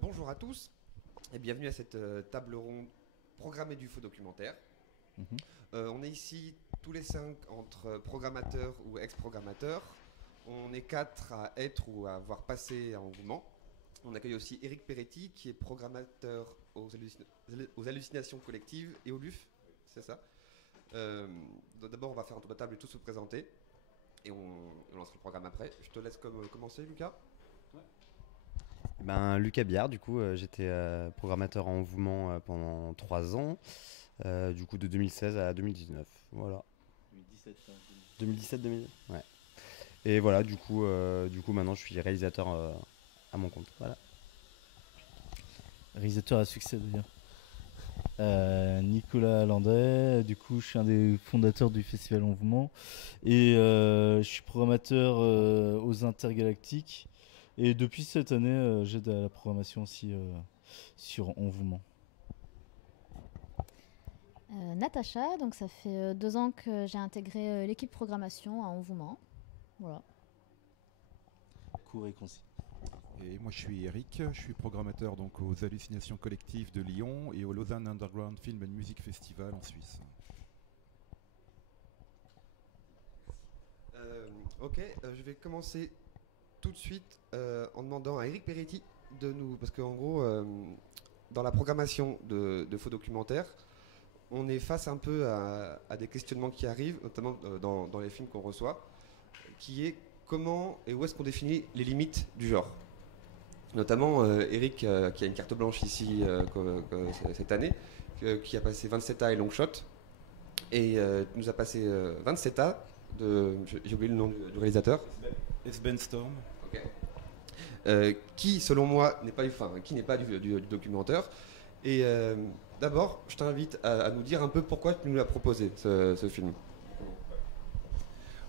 Bonjour à tous et bienvenue à cette table ronde programmée du faux documentaire. Mhm. On est ici tous les 5 entre programmateurs ou ex-programmateurs. On est 4 à être ou à avoir passé en mouvement. On accueille aussi Eric Peretti qui est programmateur aux hallucinations collectives et au LUF, c'est ça. D'abord on va faire un tour de table et tous se présenter et on lancera le programme après. Je te laisse commencer Lucas. Lucas Biard, du coup, j'étais programmateur en mouvement pendant 3 ans, du coup de 2016 à 2019. Voilà. 2017, ouais. Et voilà, du coup maintenant je suis réalisateur à mon compte. Voilà. Réalisateur à succès d'ailleurs. Nicolas Landais, du coup je suis un des fondateurs du Festival En Mouvement et je suis programmateur aux Intergalactiques et depuis cette année j'aide à la programmation aussi sur En Mouvement. Natacha, donc ça fait 2 ans que j'ai intégré l'équipe programmation à En Mouvement. Voilà. Court et concis. Et moi je suis Eric, je suis programmateur donc aux hallucinations collectives de Lyon et au Lausanne Underground Film and Music Festival en Suisse. Je vais commencer tout de suite en demandant à Eric Peretti de nous, parce qu'en gros dans la programmation de faux documentaires, on est face un peu à des questionnements qui arrivent, notamment dans les films qu'on reçoit, qui est comment et où est-ce qu'on définit les limites du genre. Notamment Eric, qui a une carte blanche ici cette année, qui a passé 27A et Longshot, et nous a passé 27A j'ai oublié le nom du réalisateur. Esben Storm. Okay. Qui, selon moi, n'est pas du documentaire. Et d'abord, je t'invite à nous dire un peu pourquoi tu nous l'as proposé, ce film.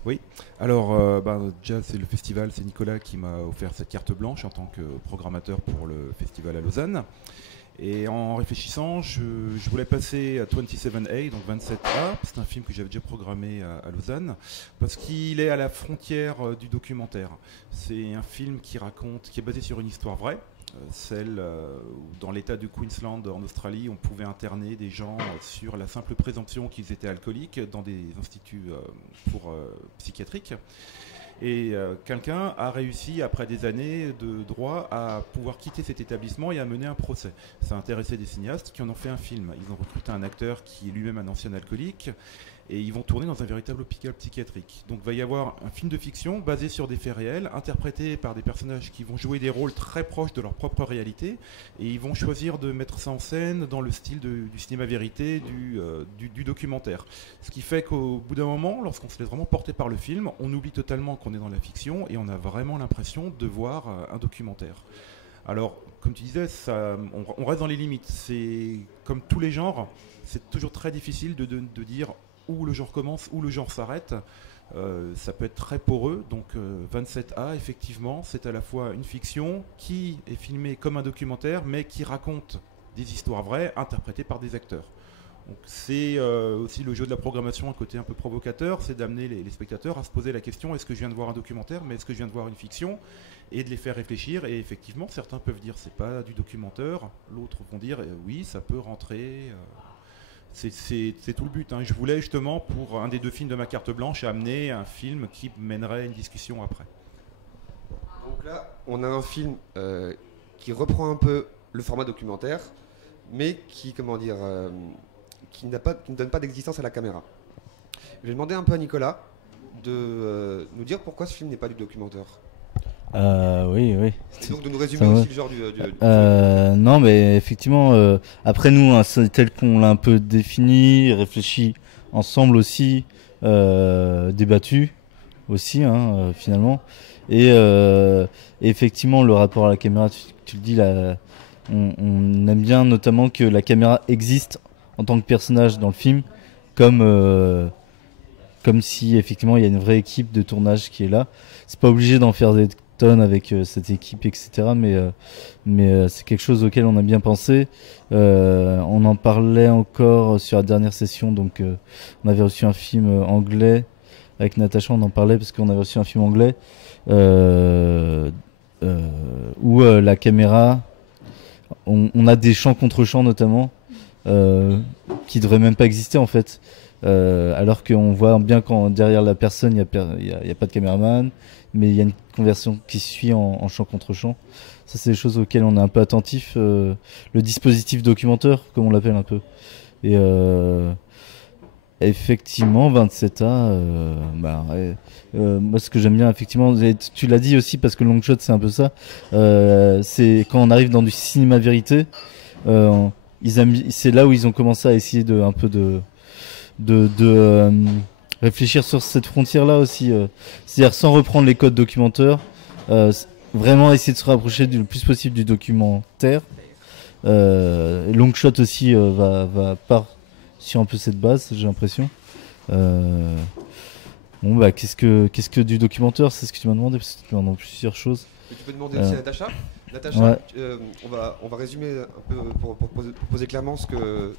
Oui, alors déjà c'est le festival, c'est Nicolas qui m'a offert cette carte blanche en tant que programmateur pour le festival à Lausanne. Et en réfléchissant, je voulais passer à 27A, donc 27A, c'est un film que j'avais déjà programmé à Lausanne, parce qu'il est à la frontière du documentaire. C'est un film qui est basé sur une histoire vraie, celle où dans l'état du Queensland en Australie, on pouvait interner des gens sur la simple présomption qu'ils étaient alcooliques dans des instituts psychiatriques. Et quelqu'un a réussi, après des années de droit, à pouvoir quitter cet établissement et à mener un procès. Ça a intéressé des cinéastes qui en ont fait un film. Ils ont recruté un acteur qui est lui-même un ancien alcoolique et ils vont tourner dans un véritable hôpital psychiatrique. Donc il va y avoir un film de fiction basé sur des faits réels, interprété par des personnages qui vont jouer des rôles très proches de leur propre réalité et ils vont choisir de mettre ça en scène dans le style du cinéma vérité, du documentaire. Ce qui fait qu'au bout d'un moment, lorsqu'on se laisse vraiment porter par le film, on oublie totalement qu'on est dans la fiction et on a vraiment l'impression de voir un documentaire. Alors, comme tu disais, on reste dans les limites. C'est comme tous les genres, c'est toujours très difficile de dire où le genre commence, où le genre s'arrête. Ça peut être très poreux. Donc 27A, effectivement, c'est à la fois une fiction qui est filmée comme un documentaire, mais qui raconte des histoires vraies, interprétées par des acteurs. Donc c'est aussi le jeu de la programmation, un côté un peu provocateur, c'est d'amener les spectateurs à se poser la question, est-ce que je viens de voir un documentaire, mais est-ce que je viens de voir une fiction, et de les faire réfléchir. Et effectivement, certains peuvent dire c'est pas du documentaire, l'autre vont dire oui, ça peut rentrer. C'est tout le but. Je voulais justement, pour un des 2 films de ma carte blanche, amener un film qui mènerait une discussion après. Donc là, on a un film qui reprend un peu le format documentaire, mais qui ne donne pas d'existence à la caméra. Je vais demander un peu à Nicolas de nous dire pourquoi ce film n'est pas du documentaire. Oui. Et donc de nous résumer aussi le genre du non, mais effectivement, après nous, c'est tel qu'on l'a un peu défini, réfléchi ensemble aussi, débattu aussi, finalement. Et effectivement, le rapport à la caméra, tu le dis, là, on aime bien notamment que la caméra existe en tant que personnage dans le film, comme si effectivement il y a une vraie équipe de tournage qui est là. C'est pas obligé d'en faire des tonnes avec cette équipe, etc. Mais c'est quelque chose auquel on a bien pensé. On en parlait encore sur la dernière session. Donc on avait reçu un film anglais avec Natacha, on en parlait parce qu'on avait reçu un film anglais où la caméra, on a des champs contre champs notamment qui devraient même pas exister en fait. Alors qu'on voit bien quand derrière la personne il y a pas de caméraman, mais il y a une conversion qui se suit en champ contre champ. Ça, c'est des choses auxquelles on est un peu attentif. Le dispositif documentaire, comme on l'appelle un peu. Et effectivement, 27A, moi, ce que j'aime bien, effectivement, tu l'as dit aussi, parce que le long shot, c'est un peu ça. C'est quand on arrive dans du cinéma vérité, c'est là où ils ont commencé à essayer de réfléchir sur cette frontière-là aussi. C'est-à-dire sans reprendre les codes documentaires, vraiment essayer de se rapprocher le plus possible du documentaire. Long shot aussi part sur un peu cette base, j'ai l'impression. Bon bah qu'est-ce que du documentaire, c'est ce que tu m'as demandé parce que tu m'as demandé plusieurs choses. Et tu peux demander aussi à Natacha. Natacha, Ouais. on va résumer un peu pour poser clairement ce qu'on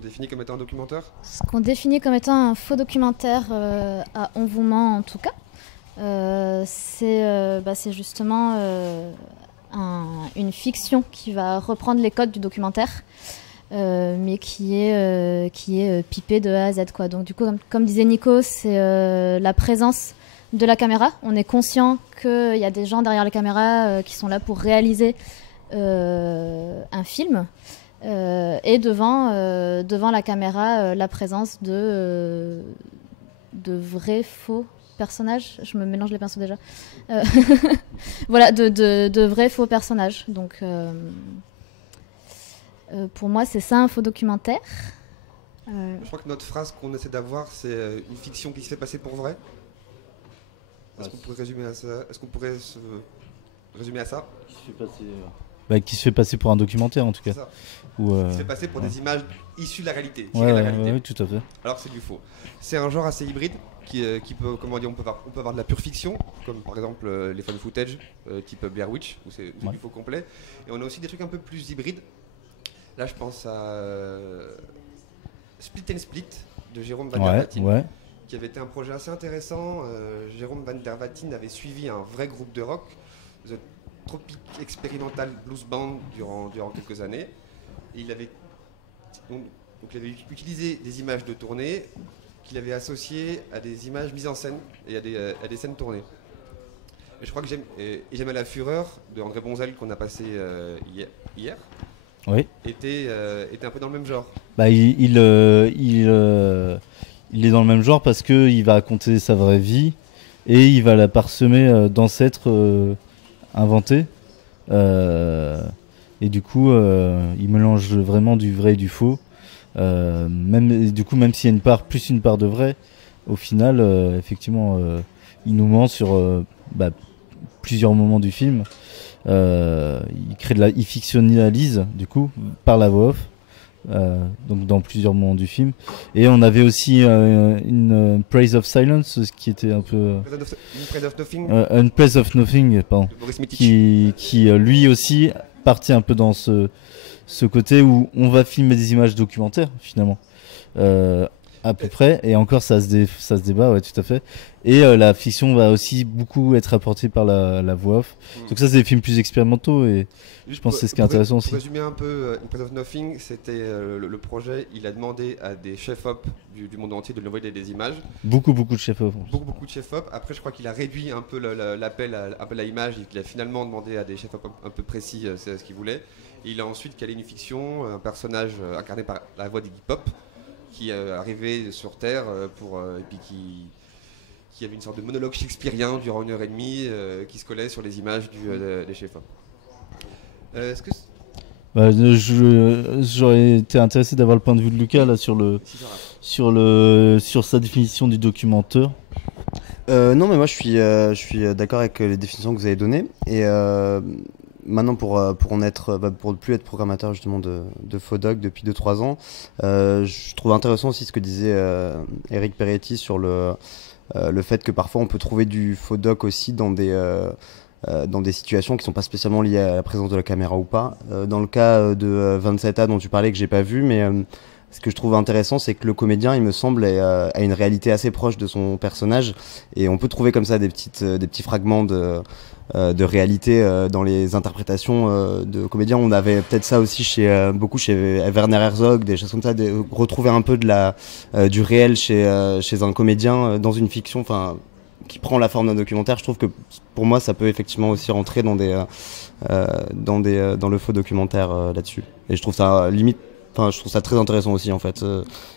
définit comme étant un documentaire. Ce qu'on définit comme étant un faux documentaire à envouement en tout cas, c'est justement une fiction qui va reprendre les codes du documentaire, mais qui est pipée de A à Z, quoi. Donc du coup, comme disait Nico, c'est la présence de la caméra. On est conscient qu'il y a des gens derrière la caméra qui sont là pour réaliser un film. Et devant la caméra, la présence de vrais faux personnages. Je me mélange les pinceaux déjà. Voilà, de vrais faux personnages. Donc, pour moi, c'est ça un faux documentaire. Je crois que notre phrase qu'on essaie d'avoir, c'est une fiction qui se fait passer pour vrai. Est-ce qu'on pourrait résumer à ça? Est-ce qu'on pourrait se résumer à ça? Qui se fait passer pour un documentaire en tout cas. C'est ça. Ou, Qui se fait passer pour des images issues de la réalité. Ouais, de la réalité. ouais, tout à fait. Alors c'est du faux. C'est un genre assez hybride qui peut, comment dire, on peut avoir de la pure fiction, comme par exemple les fan footage type Blair Witch, où c'est du faux complet. Et on a aussi des trucs un peu plus hybrides. Là je pense à Split and Split de Jérôme Van der Watten, Ouais. qui avait été un projet assez intéressant. Jérôme Van der Watten avait suivi un vrai groupe de rock, The Tropic Experimental Blues Band, durant quelques années. Et il avait utilisé des images de tournée qu'il avait associées à des images mises en scène et à des scènes tournées. Et je crois que J'aime à la fureur de André Bonzel qu'on a passé hier. Oui. Était un peu dans le même genre. Bah, il est dans le même genre parce qu'il va raconter sa vraie vie et il va la parsemer d'ancêtres inventés. Et du coup, il mélange vraiment du vrai et du faux. Même s'il y a une part de vrai, au final, effectivement, il nous ment sur plusieurs moments du film. Il fictionnalise du coup par la voix off, donc dans plusieurs moments du film. Et on avait aussi une Praise of Silence, qui était un peu Praise of Nothing, Praise of Nothing, pardon, de Boris Mitic. qui lui aussi partait un peu dans ce côté où on va filmer des images documentaires finalement. À peu près, et encore ça se débat, ouais, tout à fait. Et la fiction va aussi beaucoup être apportée par la voix off. Donc ça, c'est des films plus expérimentaux, et je pense que c'est ce qui est intéressant aussi. Pour résumer un peu, In Praise of Nothing, c'était le projet, il a demandé à des chefs-op du monde entier de lui envoyer des images. Beaucoup de chefs-op. Beaucoup de chefs-op. Après, je crois qu'il a réduit un peu l'appel à l'image, et qu'il a finalement demandé à des chefs-op un peu précis ce qu'il voulait. Et il a ensuite calé une fiction, un personnage incarné par la voix d'Iggy Pop, qui arrivait sur Terre et puis qui avait une sorte de monologue shakespearien durant 1h30 qui se collait sur les images des chefs-op. Est-ce que j'aurais été intéressé d'avoir le point de vue de Lucas là sur sa définition du documentaire. Non, mais moi je suis d'accord avec les définitions que vous avez données. Et maintenant, pour ne plus être programmateur justement de Fodoc depuis 2-3 ans, je trouve intéressant aussi ce que disait Eric Peretti sur le fait que parfois on peut trouver du Fodoc aussi dans des situations qui ne sont pas spécialement liées à la présence de la caméra ou pas. Dans le cas de 27A dont tu parlais, que j'ai pas vu, mais ce que je trouve intéressant, c'est que le comédien, il me semble, a une réalité assez proche de son personnage. Et on peut trouver comme ça des petits fragments de réalité dans les interprétations de comédiens. On avait peut-être ça aussi beaucoup chez Werner Herzog, des choses comme ça, retrouver un peu du réel chez un comédien dans une fiction, qui prend la forme d'un documentaire. Je trouve que pour moi, ça peut effectivement aussi rentrer dans le faux documentaire là-dessus. Et je trouve ça je trouve ça très intéressant aussi en fait,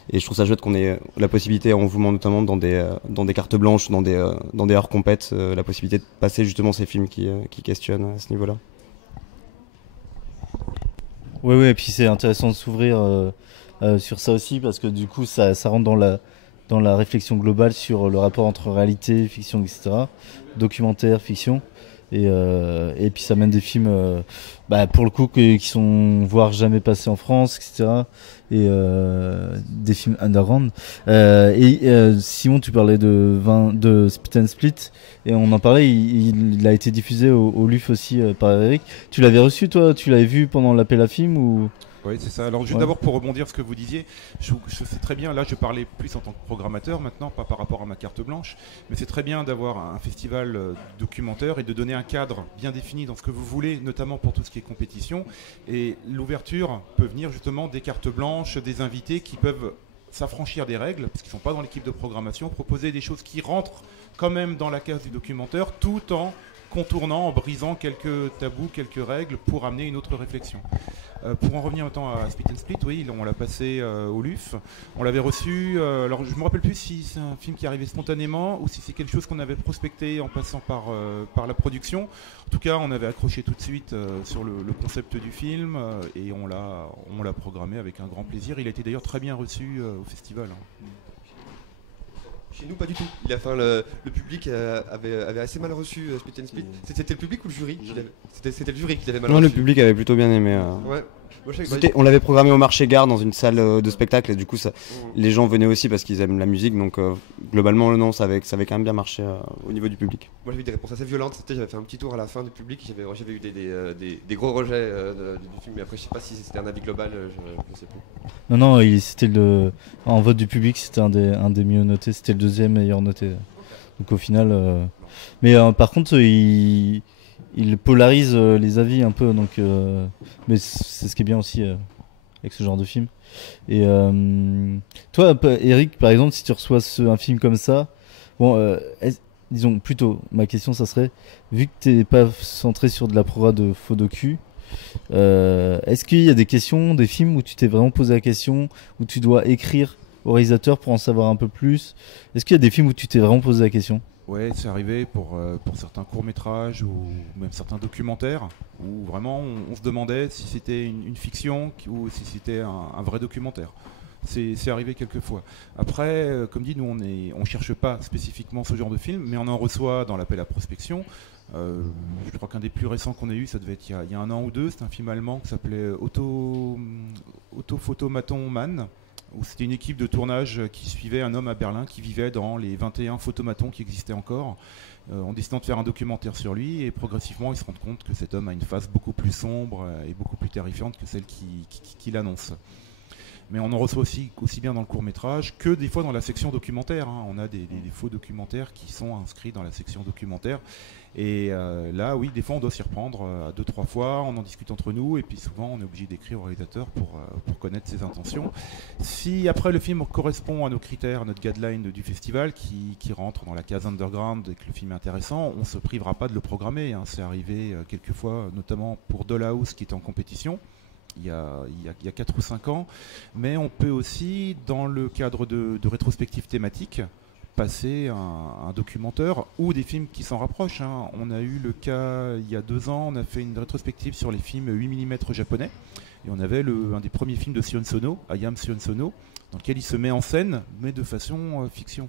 et je trouve ça chouette qu'on ait la possibilité en mouvement, notamment dans des cartes blanches, dans des hors compètes, la possibilité de passer justement ces films qui questionnent à ce niveau-là. Oui, et puis c'est intéressant de s'ouvrir sur ça aussi, parce que du coup ça rentre dans la réflexion globale sur le rapport entre réalité, fiction, etc. Documentaire, fiction. Et puis ça mène des films pour le coup qui sont voire jamais passés en France, etc. Et des films underground. Simon, tu parlais de Spit and Split, et on en parlait, il a été diffusé au LUF aussi par Eric. Tu l'avais reçu toi? Tu l'avais vu pendant l'appel à film ou... Oui, c'est ça. Alors, juste d'abord, pour rebondir sur ce que vous disiez, je sais très bien, là, je parlais plus en tant que programmateur maintenant, pas par rapport à ma carte blanche, mais c'est très bien d'avoir un festival documentaire et de donner un cadre bien défini dans ce que vous voulez, notamment pour tout ce qui est compétition. Et l'ouverture peut venir justement des cartes blanches, des invités qui peuvent s'affranchir des règles, parce qu'ils ne sont pas dans l'équipe de programmation, proposer des choses qui rentrent quand même dans la case du documentaire, tout en contournant, en brisant quelques tabous, quelques règles pour amener une autre réflexion. Pour en revenir maintenant à Spit and Split, oui, on l'a passé au LUF. On l'avait reçu, alors je ne me rappelle plus si c'est un film qui est arrivé spontanément ou si c'est quelque chose qu'on avait prospecté en passant par la production. En tout cas, on avait accroché tout de suite sur le concept du film et on l'a programmé avec un grand plaisir. Il a été d'ailleurs très bien reçu au festival. Chez nous, pas du tout. Le public avait assez mal reçu Spit and Split. C'était le public ou le jury? C'était le jury qui l'avait mal reçu. Non, le public avait plutôt bien aimé. Ouais. Moi, on l'avait programmé au Marché-Gare dans une salle de spectacle, et du coup les gens venaient aussi parce qu'ils aiment la musique, donc globalement non, ça avait quand même bien marché au niveau du public. Moi j'ai eu des réponses assez violentes. J'avais fait un petit tour à la fin du public, j'avais eu des gros rejets du film, mais après je sais pas si c'était un avis global, je sais plus. Non, c'était en vote du public, c'était un des mieux notés, c'était le deuxième meilleur noté. Donc au final, mais par contre il polarise les avis un peu, donc mais c'est ce qui est bien aussi avec ce genre de film. Et toi, Eric, par exemple, si tu reçois un film comme ça, bon, disons plutôt, ma question ça serait, vu que t'es pas centré sur de la prora de faux docu, est-ce qu'il y a des questions, des films où tu t'es vraiment posé la question, où tu dois écrire au réalisateur pour en savoir un peu plus? Est-ce qu'il y a des films où tu t'es vraiment posé la question? Ouais, c'est arrivé pour certains courts-métrages ou même certains documentaires où vraiment on se demandait si c'était une fiction ou si c'était un vrai documentaire. C'est arrivé quelques fois. Après, comme dit, nous on cherche pas spécifiquement ce genre de film, mais on en reçoit dans l'appel à prospection. Je crois qu'un des plus récents qu'on ait eu, ça devait être il y a un an ou deux, c'est un film allemand qui s'appelait Autophotomaton Man, où c'était une équipe de tournage qui suivait un homme à Berlin qui vivait dans les 21 photomatons qui existaient encore, en décidant de faire un documentaire sur lui, et progressivement ils se rendent compte que cet homme a une face beaucoup plus sombre et beaucoup plus terrifiante que celle qu'il annonce. Mais on en reçoit aussi bien dans le court-métrage que des fois dans la section documentaire. On a des faux documentaires qui sont inscrits dans la section documentaire. Et là, oui, des fois, on doit s'y reprendre à 2-3 fois, on en discute entre nous, et puis souvent, on est obligé d'écrire au réalisateur pour connaître ses intentions. Si après le film correspond à nos critères, à notre guideline du festival, qui rentre dans la case underground et que le film est intéressant, on ne se privera pas de le programmer. C'est arrivé quelques fois, notamment pour Dollhouse qui est en compétition. Il y a 4 ou 5 ans, mais on peut aussi, dans le cadre de rétrospectives thématiques, passer un documentaire ou des films qui s'en rapprochent. On a eu le cas, il y a 2 ans, on a fait une rétrospective sur les films 8 mm japonais, et on avait un des premiers films de Sion Sono, Hayao Sion Sono, dans lequel il se met en scène, mais de façon fiction.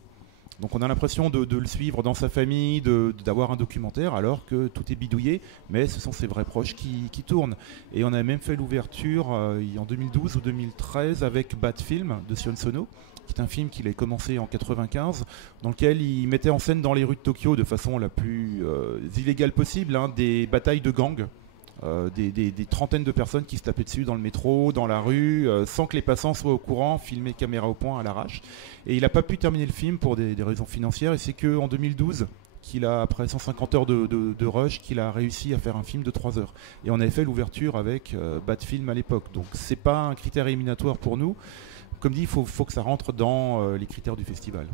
Donc on a l'impression de le suivre dans sa famille, d'avoir un documentaire alors que tout est bidouillé, mais ce sont ses vrais proches qui tournent. Et on a même fait l'ouverture en 2012 ou 2013 avec Bad Film de Sion Sono, qui est un film qu'il a commencé en 95, dans lequel il mettait en scène dans les rues de Tokyo de façon la plus illégale possible des batailles de gangs. des trentaines de personnes qui se tapaient dessus dans le métro, dans la rue, sans que les passants soient au courant, filmé caméra au point à l'arrache. Et il n'a pas pu terminer le film pour des raisons financières, et c'est qu'en 2012, après 150 heures de rush, qu'il a réussi à faire un film de 3 heures. Et on avait fait l'ouverture avec Bad Film à l'époque. Donc c'est pas un critère éliminatoire pour nous. Comme dit, il faut que ça rentre dans les critères du festival.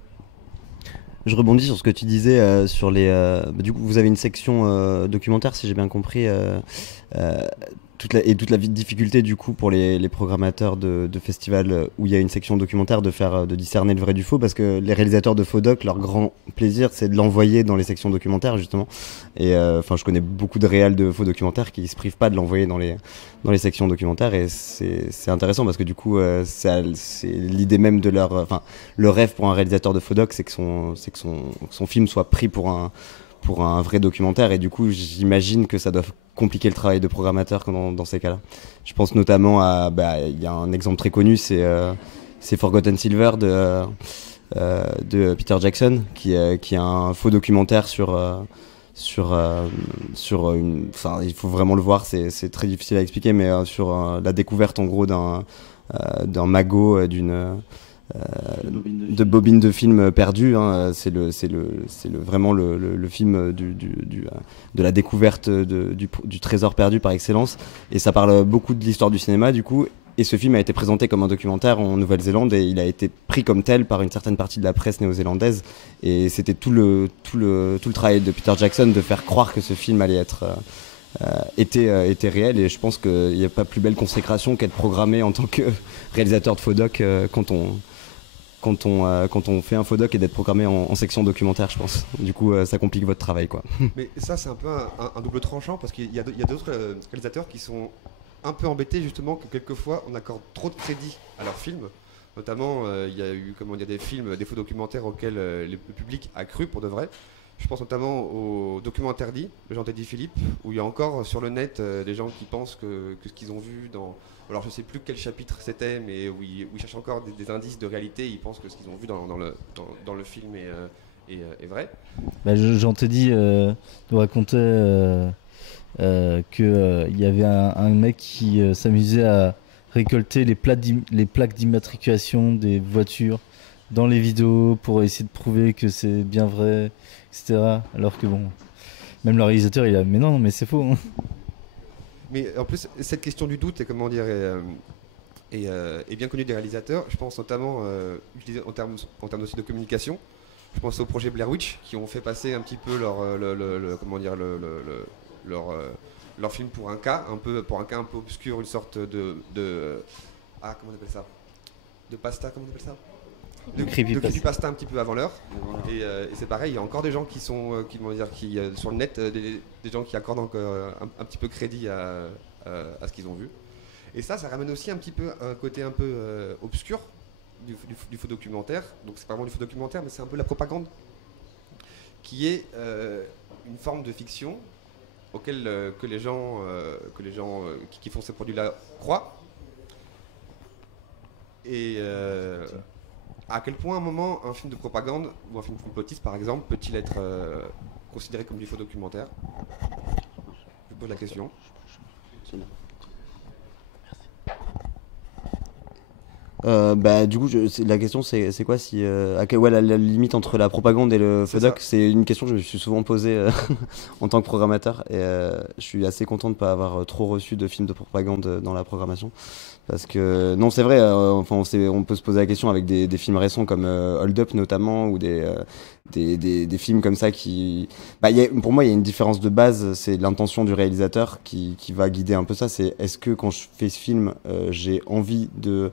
Je rebondis sur ce que tu disais sur les. Du coup, vous avez une section documentaire, si j'ai bien compris, toute la difficulté du coup pour les programmateurs de festivals où il y a une section documentaire de discerner le vrai du faux, parce que les réalisateurs de faux doc, leur grand plaisir, c'est de l'envoyer dans les sections documentaires justement. Et enfin, je connais beaucoup de réals de faux documentaires qui se privent pas de l'envoyer dans les sections documentaires, et c'est intéressant parce que du coup, c'est l'idée même de leur. Enfin, le rêve pour un réalisateur de faux doc, c'est que son film soit pris pour un vrai documentaire, et du coup j'imagine que ça doit compliquer le travail de programmateur dans ces cas-là. Je pense notamment à, il y a un exemple très connu, c'est Forgotten Silver de Peter Jackson, qui est un faux documentaire sur une, enfin il faut vraiment le voir, c'est très difficile à expliquer, mais sur la découverte en gros d'un magot de bobines de films perdus, hein. C'est vraiment le film de la découverte du trésor perdu par excellence, et ça parle beaucoup de l'histoire du cinéma du coup. Et ce film a été présenté comme un documentaire en Nouvelle-Zélande, et il a été pris comme tel par une certaine partie de la presse néo-zélandaise, et c'était tout le travail de Peter Jackson de faire croire que ce film allait être était réel, et je pense qu'il n'y a pas plus belle consécration qu'être programmé en tant que réalisateur de faux doc quand on fait un faux doc, et d'être programmé en section documentaire, je pense. Du coup, ça complique votre travail, quoi. Mais ça, c'est un peu un double tranchant, parce qu'il y a d'autres réalisateurs qui sont un peu embêtés justement que quelquefois on accorde trop de crédit à leurs films. Notamment, il y a des films, des faux documentaires auxquels le public a cru pour de vrai. Je pense notamment au documentaire dit de Jean-Teddy Philippe, où il y a encore sur le net des gens qui pensent que ce qu'ils ont vu dans... Alors je sais plus quel chapitre c'était, mais où ils cherchent encore des indices de réalité, ils pensent que ce qu'ils ont vu dans le film est vrai. Jean-Teddy nous racontait qu'il y avait un mec qui s'amusait à récolter les plaques d'immatriculation des voitures dans les vidéos pour essayer de prouver que c'est bien vrai, etc. Alors que bon, même le réalisateur il a mais non mais c'est faux, hein. Mais en plus, cette question du doute est bien connue des réalisateurs. Je pense notamment utilisé en termes aussi de communication. Je pense au projet Blair Witch, qui ont fait passer un petit peu leur film pour un cas un peu obscur, une sorte comment on appelle ça, de pasta, comment on appelle ça, de creepypasta un petit peu avant l'heure. Et c'est pareil, il y a encore des gens qui sont sur le net, des gens qui accordent encore un petit peu crédit à ce qu'ils ont vu. Et ça ramène aussi un petit peu un côté un peu obscur du faux documentaire. Donc c'est pas vraiment du faux documentaire, mais c'est un peu la propagande, qui est une forme de fiction auquel que les gens qui font ces produits-là croient. Et à quel point, à un moment, un film de propagande ou un film complotiste, par exemple, peut-il être considéré comme du faux documentaire? Je pose la question. Du coup, la question c'est quoi, si la limite entre la propagande et le faux doc? C'est une question que je me suis souvent posée en tant que programmateur, et je suis assez content de ne pas avoir trop reçu de films de propagande dans la programmation, parce que non, c'est vrai, on peut se poser la question avec des films récents comme Hold Up notamment, ou des films comme ça qui... pour moi, il y a une différence de base, c'est l'intention du réalisateur qui va guider un peu ça. C'est est-ce que quand je fais ce film, j'ai envie de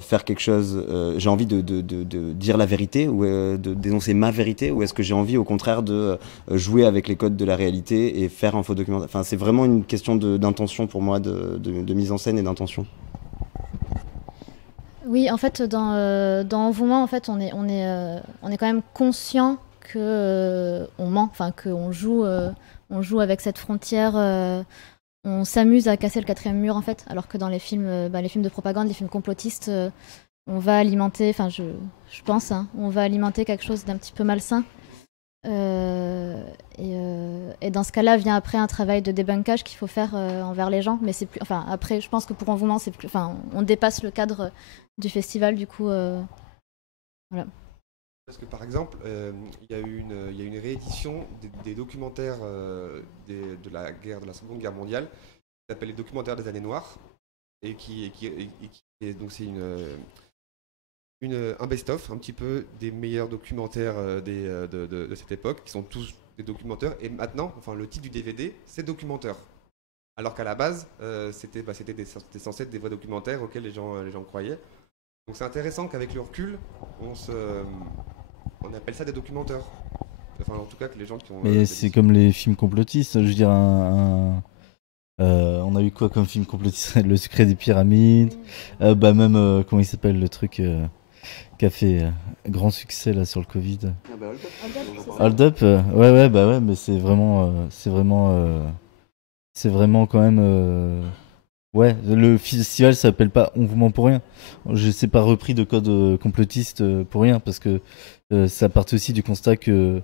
faire quelque chose, j'ai envie de dire la vérité, ou de dénoncer ma vérité, ou est-ce que j'ai envie au contraire de jouer avec les codes de la réalité et faire un faux documentaire? Enfin, c'est vraiment une question d'intention pour moi, de mise en scène et d'intention. Oui, en fait, dans Envouement, en fait, on est quand même conscient que on ment, enfin qu'on joue avec cette frontière. On s'amuse à casser le quatrième mur, en fait, alors que dans les films de propagande, les films complotistes, on va alimenter, enfin je pense, hein, on va alimenter quelque chose d'un petit peu malsain. Et dans ce cas-là vient après un travail de débunkage qu'il faut faire envers les gens. Mais c'est plus, enfin, après, je pense que pour Envoûment, c'est plus, enfin, on dépasse le cadre du festival, du coup. Voilà. Parce que par exemple, il y a une réédition des documentaires de la Seconde Guerre mondiale, qui s'appelle les documentaires des années noires, et donc c'est un best-of un petit peu des meilleurs documentaires de cette époque, qui sont tous des documentaires. Et maintenant, enfin, le titre du DVD, c'est documentaire. Alors qu'à la base, c'était censé être des vrais documentaires auxquels les gens croyaient. Donc c'est intéressant qu'avec le recul, on appelle ça des documentaires. Enfin, en tout cas, que les gens qui ont. Mais c'est comme les films complotistes. Je veux dire, on a eu quoi comme film complotiste? Le secret des pyramides. Bah même, comment il s'appelle le truc qui a fait grand succès là sur le Covid. Hold Up. Ouais, bah ouais, mais c'est vraiment quand même. Ouais, le festival s'appelle pas On vous ment pour rien. Je sais pas repris de code complotiste pour rien, parce que ça part aussi du constat que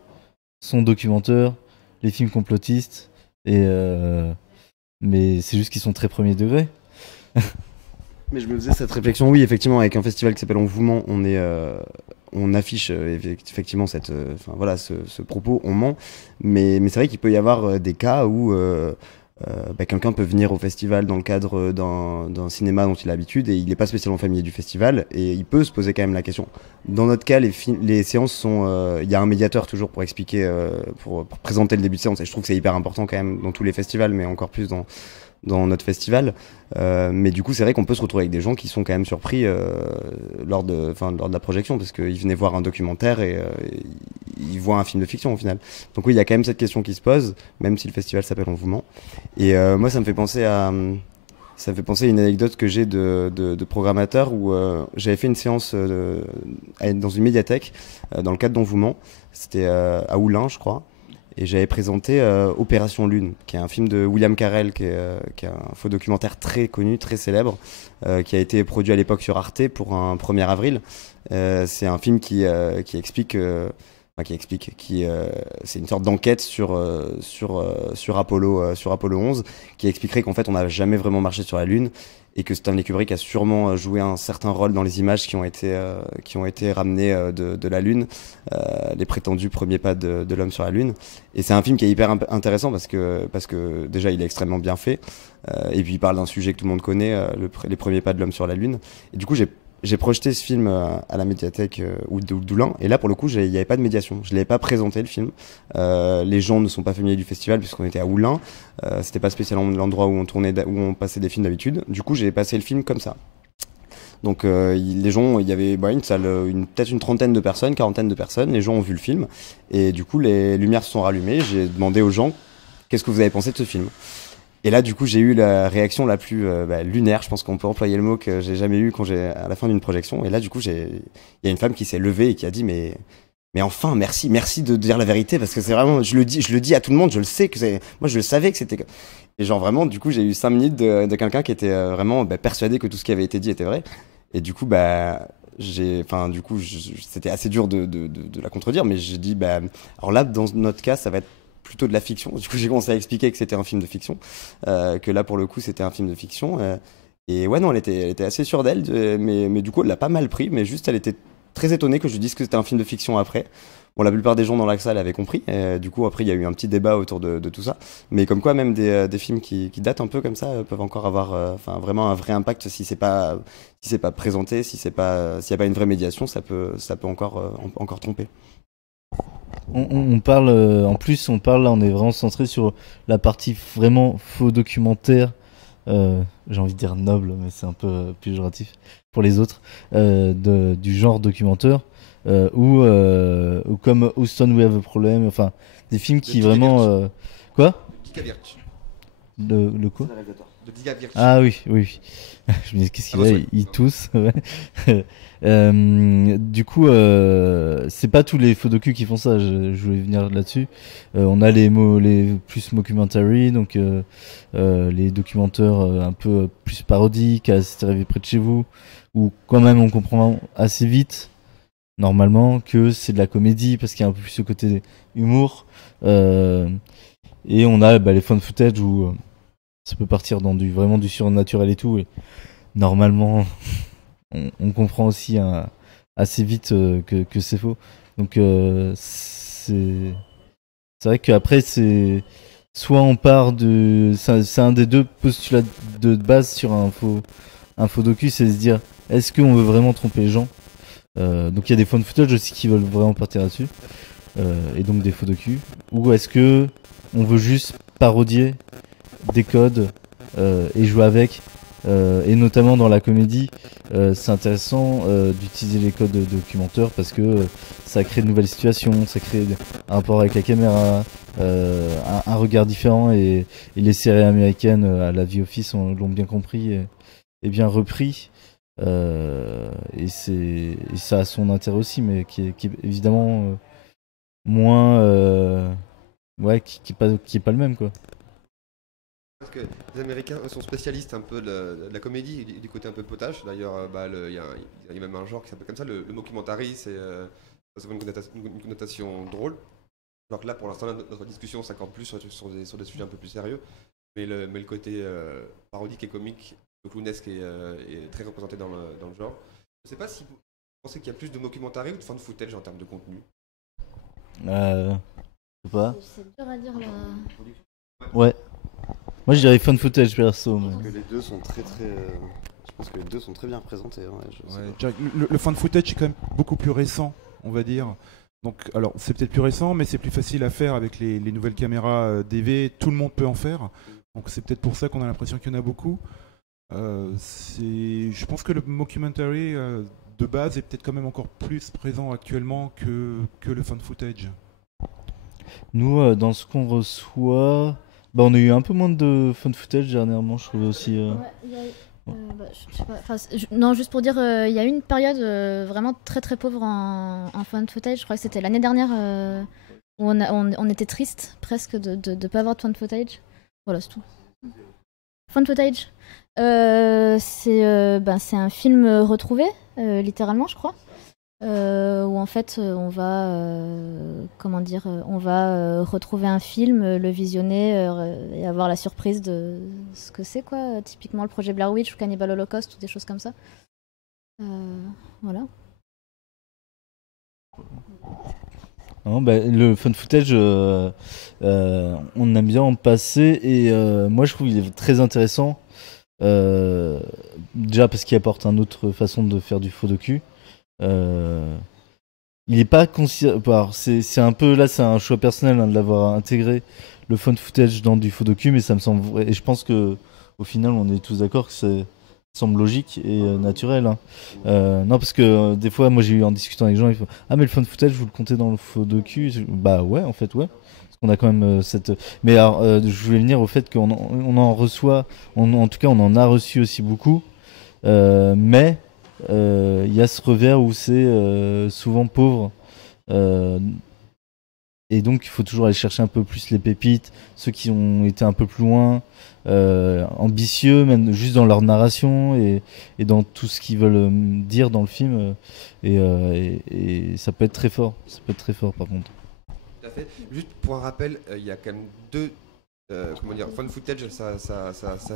son documentaire, les films complotistes, mais c'est juste qu'ils sont très premier degré. Mais je me faisais cette réflexion, oui, effectivement, avec un festival qui s'appelle On vous ment, on affiche effectivement voilà, ce propos, on ment, mais c'est vrai qu'il peut y avoir des cas où quelqu'un peut venir au festival dans le cadre d'un cinéma dont il a l'habitude et il n'est pas spécialement familier du festival et il peut se poser quand même la question. Dans notre cas, les séances sont... Il y a un médiateur toujours pour expliquer, pour présenter le début de séance, et je trouve que c'est hyper important quand même dans tous les festivals, mais encore plus dans notre festival. Mais du coup, c'est vrai qu'on peut se retrouver avec des gens qui sont quand même surpris lors de la projection, parce qu'ils venaient voir un documentaire et ils voient un film de fiction au final. Donc oui, il y a quand même cette question qui se pose, même si le festival s'appelle On vous ment. Et moi, ça me fait penser à une anecdote que j'ai de programmateur où j'avais fait une séance dans une médiathèque dans le cadre d'On vous ment. C'était à Oulin, je crois. Et j'avais présenté Opération Lune, qui est un film de William Carell, qui est un faux documentaire très connu, très célèbre, qui a été produit à l'époque sur Arte pour un 1er avril. C'est un film qui explique... c'est une sorte d'enquête sur Apollo 11, qui expliquerait qu'en fait on n'a jamais vraiment marché sur la Lune et que Stanley Kubrick a sûrement joué un certain rôle dans les images qui ont été ramenées de la Lune, les prétendus premiers pas de l'homme sur la Lune. Et c'est un film qui est hyper intéressant parce que déjà il est extrêmement bien fait, et puis il parle d'un sujet que tout le monde connaît, les premiers pas de l'homme sur la Lune. Et du coup j'ai projeté ce film à la médiathèque d'Oulin, et là pour le coup il n'y avait pas de médiation, je ne l'avais pas présenté le film. Les gens ne sont pas familiers du festival puisqu'on était à Oulin, c'était pas spécialement l'endroit où on passait des films d'habitude, du coup j'ai passé le film comme ça. Donc les gens, il y avait une salle, peut-être une trentaine de personnes, quarantaine de personnes, les gens ont vu le film, et du coup les lumières se sont rallumées, j'ai demandé aux gens qu'est-ce que vous avez pensé de ce film. Et là, du coup, j'ai eu la réaction la plus lunaire, je pense qu'on peut employer le mot, que j'ai jamais eu à la fin d'une projection. Et là, du coup, il y a une femme qui s'est levée et qui a dit mais enfin, merci de dire la vérité, parce que c'est vraiment, je le dis à tout le monde, je le sais moi je le savais que c'était. Et genre vraiment, du coup, j'ai eu 5 minutes de quelqu'un qui était vraiment persuadé que tout ce qui avait été dit était vrai. Et du coup, c'était assez dur de la contredire, mais j'ai dit alors là, dans notre cas, ça va être plutôt de la fiction. Du coup, j'ai commencé à expliquer que c'était un film de fiction, que là, pour le coup, c'était un film de fiction. Et ouais, non, elle était assez sûre d'elle, mais du coup, elle l'a pas mal pris, mais juste, elle était très étonnée que je dise que c'était un film de fiction après. Bon, la plupart des gens dans la salle avaient compris. Du coup, après, il y a eu un petit débat autour de tout ça. Mais comme quoi, même des films qui datent un peu comme ça peuvent encore avoir vraiment un vrai impact si c'est pas présenté, s'il n'y a pas une vraie médiation, ça peut encore tromper. On parle, en plus, là, on est vraiment centré sur la partie vraiment faux documentaire, j'ai envie de dire noble, mais c'est un peu péjoratif pour les autres, du genre documentaire, ou comme Houston We Have a Problem, enfin, des films qui vraiment... quoi ? Giga Virch. Le quoi ? De Giga Virch. Ah oui. Je me disais, qu'est-ce qu'il a ? Il tousse. Ouais. Du coup, c'est pas tous les faux docus qui font ça. Je voulais venir là-dessus. On a les plus mockumentary, donc les documentaires un peu plus parodiques, à C'est arrivé près de chez vous, où quand même on comprend assez vite normalement, que c'est de la comédie parce qu'il y a un peu plus ce côté humour. Et on a les found footage où ça peut partir dans vraiment du surnaturel et tout. Et normalement, on comprend aussi assez vite que c'est faux. Donc c'est vrai qu'après, soit on part c'est un des deux postulats de base sur un faux docu, c'est se dire est-ce qu'on veut vraiment tromper les gens. Donc il y a des found footage aussi qui veulent vraiment partir là-dessus, et donc des faux docu. Ou est-ce que on veut juste parodier des codes et jouer avec, et notamment dans la comédie, c'est intéressant d'utiliser les codes de documentaire parce que ça crée de nouvelles situations, ça crée un rapport avec la caméra, un regard différent, et les séries américaines à la The Office l'ont bien compris et bien repris. Et ça a son intérêt aussi, mais qui est évidemment moins qui est pas le même, quoi. Parce que les Américains eux, sont spécialistes un peu de la comédie et du côté un peu potage. D'ailleurs, il y a même un genre qui s'appelle comme ça, le mockumentary, ça a une connotation drôle. Alors que là, pour l'instant, notre discussion s'accorde plus sur des sujets un peu plus sérieux. Mais le côté parodique et comique, le clownesque est très représenté dans le genre. Je sais pas si vous pensez qu'il y a plus de mockumentary ou de fan footage en termes de contenu. Je sais pas. C'est dur à dire là. Ouais. Moi je dirais fan footage perso. Mais... Je pense que les deux sont je pense que les deux sont très bien représentés. Le fan footage est quand même beaucoup plus récent, on va dire. Donc, alors, c'est peut-être plus récent, mais c'est plus facile à faire avec les nouvelles caméras DV. Tout le monde peut en faire. Donc, c'est peut-être pour ça qu'on a l'impression qu'il y en a beaucoup. Je pense que le mockumentary de base est peut-être quand même encore plus présent actuellement que le fan footage. Nous, dans ce qu'on reçoit, on a eu un peu moins de fan footage dernièrement, je trouvais aussi. Je sais pas, non, juste pour dire, il y a eu une période vraiment très très pauvre en fan footage. Je crois que c'était l'année dernière où on était triste presque de ne pas avoir de fan footage. Voilà, c'est tout. Fan footage, c'est un film retrouvé, littéralement, je crois. Où en fait on va retrouver un film, le visionner et avoir la surprise de ce que c'est, quoi, typiquement le projet Blair Witch ou Cannibal Holocaust ou des choses comme ça. Voilà. Non, le fan footage, on aime bien en passer, et moi je trouve qu'il est très intéressant, déjà parce qu'il apporte une autre façon de faire du faux docu. Il est pas considéré. C'est un peu là, c'est un choix personnel de l'avoir intégré le fan footage dans du faux docu, mais ça me semble vrai. Et je pense que au final, on est tous d'accord que ça semble logique et naturel. Hein. Non, parce que des fois, moi j'ai eu en discutant avec les gens, ils font ah, mais le fan footage, vous le comptez dans le faux docu? Bah ouais, en fait, ouais. Parce qu'on a quand même cette. Mais alors, je voulais venir au fait qu'on en reçoit, en tout cas, on en a reçu aussi beaucoup, mais. Il y a ce revers où c'est souvent pauvre, et donc il faut toujours aller chercher un peu plus les pépites, ceux qui ont été un peu plus loin, ambitieux même juste dans leur narration et dans tout ce qu'ils veulent dire dans le film, et ça peut être très fort, par contre. Tout à fait. Juste pour un rappel, il y a quand même deux fan footage, ça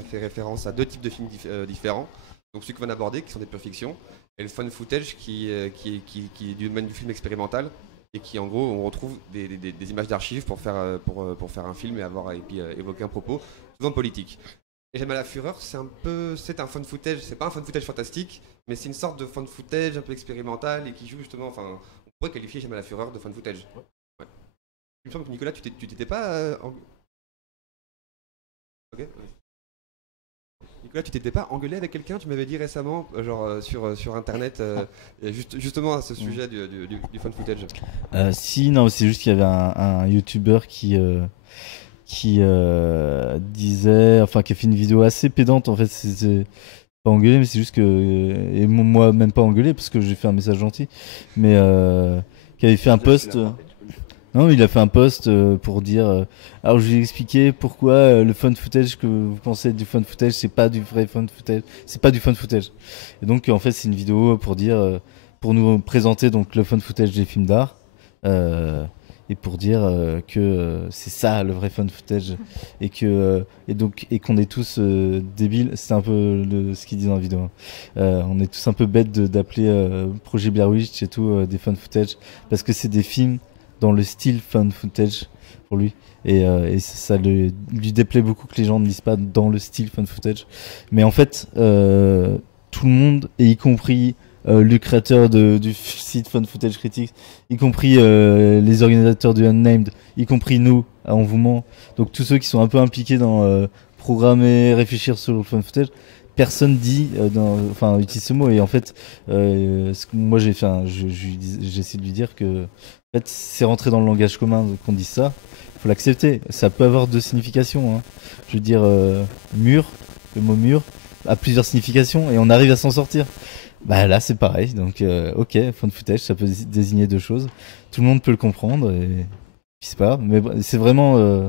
fait référence à deux types de films différents. Donc celui qu'on va aborder, qui sont des pure fictions, et le fan footage qui est du domaine du film expérimental, et qui en gros on retrouve des images d'archives pour faire un film et puis évoquer un propos, souvent politique. Et J'aime à la fureur, c'est un fan footage, c'est pas un fan footage fantastique, mais c'est une sorte de fan footage un peu expérimental et qui joue justement, enfin, on pourrait qualifier J'aime à la fureur de fan footage. Ouais. Il me semble que Nicolas, tu t'étais pas Ok. Nicolas, tu t'étais pas engueulé avec quelqu'un, tu m'avais dit récemment, sur internet, justement à ce sujet du fan footage. Si, non, c'est juste qu'il y avait un YouTuber qui disait, enfin, qui a fait une vidéo assez pédante, en fait, c'est pas engueulé, mais c'est juste que, et moi même pas engueulé parce que j'ai fait un message gentil, mais qui avait fait un post. Non, il a fait un post pour dire. Alors, je lui ai expliqué pourquoi le fan footage que vous pensez être du fan footage, c'est pas du vrai fan footage, c'est pas du fan footage. Et donc, en fait, c'est une vidéo pour dire pour nous présenter donc le fun footage des films d'art. Et pour dire que c'est ça le vrai fun footage et qu'on est tous débiles. C'est un peu ce qu'ils disent dans la vidéo. On est tous un peu bêtes d'appeler projet Blair Witch et tout des fun footage parce que c'est des films dans le style fun footage pour lui et ça lui déplaît beaucoup que les gens ne lisent pas dans le style fun footage. Mais en fait tout le monde, et y compris le créateur du site Fun Footage Critics, y compris les organisateurs du Unnamed, y compris nous, à On Vous Ment. Donc tous ceux qui sont un peu impliqués dans programmer, réfléchir sur le Fun Footage, personne dit, utilise ce mot. Et en fait, ce que moi j'ai fait, j'ai essayé de lui dire que en fait, c'est rentré dans le langage commun qu'on dit ça. Il faut l'accepter. Ça peut avoir deux significations. Hein. Je veux dire, mur, le mot mur, a plusieurs significations et on arrive à s'en sortir. Bah là c'est pareil, donc ok, fun footage ça peut désigner deux choses, tout le monde peut le comprendre et puis c'est pas grave, mais c'est vraiment,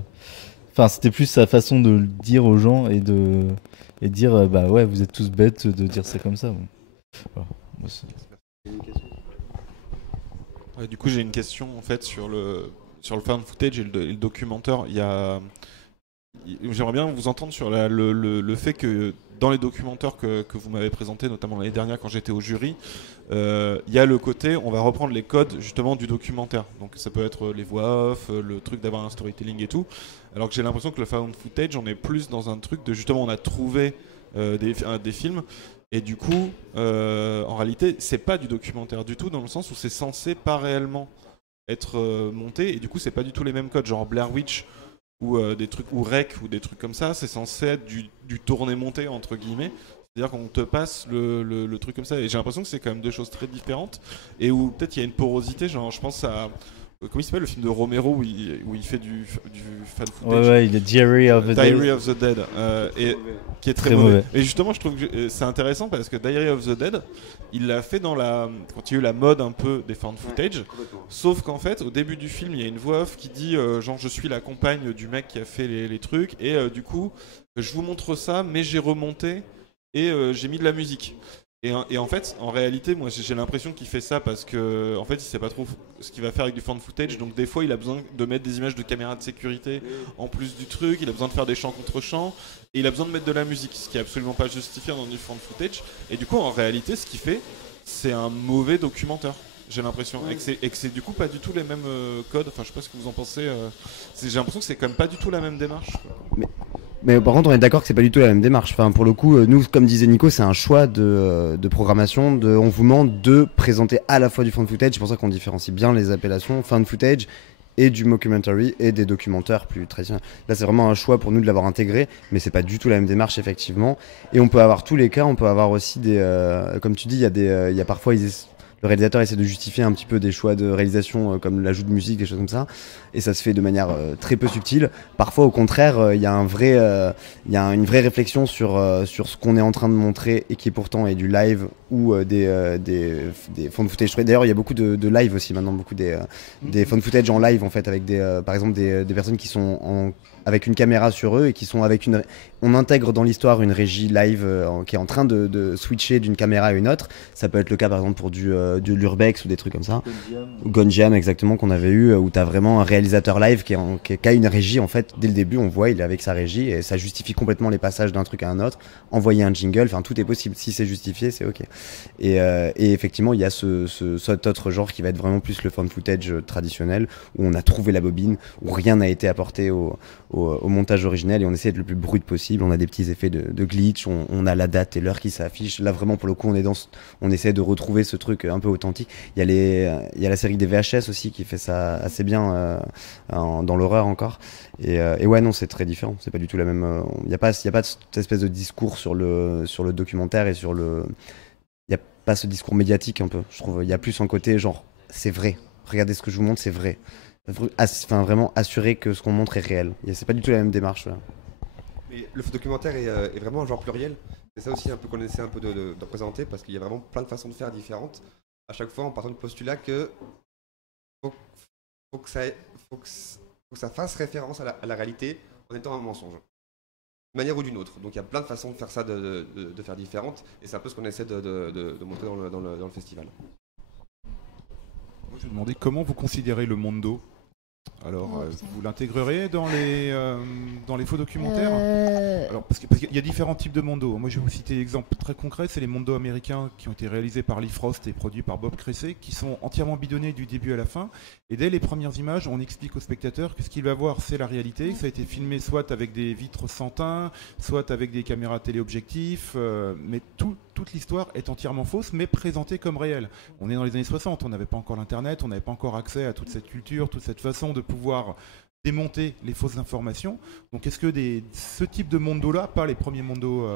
c'était plus sa façon de le dire aux gens et dire bah ouais vous êtes tous bêtes de dire ça comme ça. Bon. Voilà. Ouais, du coup j'ai une question en fait sur le fan footage et le documentaire. J'aimerais bien vous entendre sur le fait que dans les documentaires que vous m'avez présentés, notamment l'année dernière quand j'étais au jury, il y a le côté, on va reprendre les codes justement du documentaire. Donc ça peut être les voix off, le truc d'avoir un storytelling et tout. Alors que j'ai l'impression que le found footage, on est plus dans un truc de justement on a trouvé des films. Et du coup, en réalité, c'est pas du documentaire du tout dans le sens où c'est censé pas réellement être monté. Et du coup, c'est pas du tout les mêmes codes, genre Blair Witch ou des trucs ou rec ou des trucs comme ça, c'est censé être du tourné monté entre guillemets, c'est-à-dire qu'on te passe le truc comme ça et j'ai l'impression que c'est quand même deux choses très différentes et où peut-être il y a une porosité, genre je pense à comment il s'appelle le film de Romero où il fait du fan footage. Ouais, il est Diary of the Dead. Et qui est très mauvais. Et justement, je trouve que c'est intéressant parce que Diary of the Dead, il l'a fait quand il y a eu la mode un peu des fan footage. Sauf qu'en fait, au début du film, il y a une voix off qui dit genre je suis la compagne du mec qui a fait les trucs et du coup, je vous montre ça, mais j'ai remonté et j'ai mis de la musique. Et en fait, en réalité, moi j'ai l'impression qu'il fait ça parce que en fait, il sait pas trop ce qu'il va faire avec du fan footage. Donc des fois, il a besoin de mettre des images de caméras de sécurité en plus du truc. Il a besoin de faire des chants contre chants et il a besoin de mettre de la musique, ce qui est absolument pas justifié dans du fan footage. Et du coup, en réalité, ce qu'il fait, c'est un mauvais documentaire. J'ai l'impression et que c'est du coup pas du tout les mêmes codes. Enfin, je sais pas ce que vous en pensez. J'ai l'impression que c'est quand même pas du tout la même démarche. Mais par contre, on est d'accord que c'est pas du tout la même démarche. Enfin, pour le coup, nous, comme disait Nico, c'est un choix de programmation. On vous demande de présenter à la fois du fan footage. C'est pour ça qu'on différencie bien les appellations fan footage et du mockumentary et des documentaires plus traditionnels. Là, c'est vraiment un choix pour nous de l'avoir intégré, mais c'est pas du tout la même démarche effectivement. Et on peut avoir tous les cas. On peut avoir aussi comme tu dis, il y a parfois le réalisateur essaie de justifier un petit peu des choix de réalisation comme l'ajout de musique, des choses comme ça, et ça se fait de manière très peu subtile. Parfois, au contraire, il y a une vraie réflexion sur ce qu'on est en train de montrer et qui pourtant est du live ou des found footage. D'ailleurs, il y a beaucoup de live aussi maintenant, beaucoup des found footage en live en fait, avec par exemple des personnes qui sont avec une caméra sur eux et qui sont on intègre dans l'histoire une régie live qui est en train de switcher d'une caméra à une autre. Ça peut être le cas par exemple pour de l'urbex ou des trucs comme ça. Gonjiam exactement, qu'on avait eu, où tu as vraiment un réalisateur live qui a une régie en fait. Dès le début, on voit, il est avec sa régie et ça justifie complètement les passages d'un truc à un autre. Envoyer un jingle, enfin tout est possible. Si c'est justifié, c'est ok. Et effectivement, il y a cet autre genre qui va être vraiment plus le found footage traditionnel, où on a trouvé la bobine, où rien n'a été apporté au montage originel et on essaie d'être le plus brut possible. On a des petits effets de glitch, on a la date et l'heure qui s'affiche. Là vraiment pour le coup on essaie de retrouver ce truc un peu authentique. Il y a la série des VHS aussi qui fait ça assez bien dans l'horreur encore. Et ouais non, c'est très différent. C'est pas du tout la même. Il y a pas cette espèce de discours sur le documentaire et il y a pas ce discours médiatique un peu. Je trouve il y a plus un côté genre c'est vrai. Regardez ce que je vous montre, c'est vrai. Enfin, vraiment assurer que ce qu'on montre est réel. C'est pas du tout la même démarche. Là. Mais le documentaire est vraiment un genre pluriel. C'est ça aussi un peu qu'on essaie un peu de présenter parce qu'il y a vraiment plein de façons de faire différentes. À chaque fois, en partant du postulat que faut que ça fasse référence à la réalité en étant un mensonge. D'une manière ou d'une autre. Donc il y a plein de façons de faire ça, de faire différentes. Et c'est un peu ce qu'on essaie de montrer dans le festival. Je me demandais comment vous considérez le Mondo. Alors, vous l'intégrerez dans les faux documentaires Alors, parce qu'il y a différents types de Mondo. Moi, je vais vous citer un exemple très concret, c'est les Mondo américains qui ont été réalisés par Lee Frost et produits par Bob Cressey, qui sont entièrement bidonnés du début à la fin. Et dès les premières images, on explique au spectateur que ce qu'il va voir, c'est la réalité. Ça a été filmé soit avec des vitres sans teint, soit avec des caméras téléobjectifs, mais toute l'histoire est entièrement fausse, mais présentée comme réelle. On est dans les années 60, on n'avait pas encore l'Internet, on n'avait pas encore accès à toute cette culture, toute cette façon de pouvoir démonter les fausses informations. Donc est-ce que ce type de mondo-là, pas les premiers mondos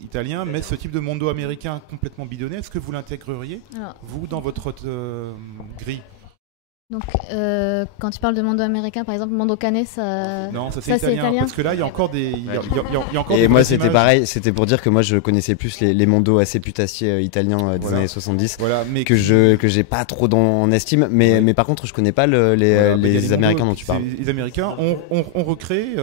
italiens, mais ce type de mondo américain complètement bidonné, est-ce que vous l'intégreriez, vous, dans votre grille? Donc, quand tu parles de Mondo américain, par exemple, Mondo Canet, ça. Non, ça c'est italien. Parce que là, il y a encore des. Et moi, c'était pareil. C'était pour dire que moi, je connaissais plus les mondos assez putassiers italiens des années 70, mais que j'ai pas trop en estime. Mais par contre, je connais pas les Américains dont tu parles. Les Américains ont recréé.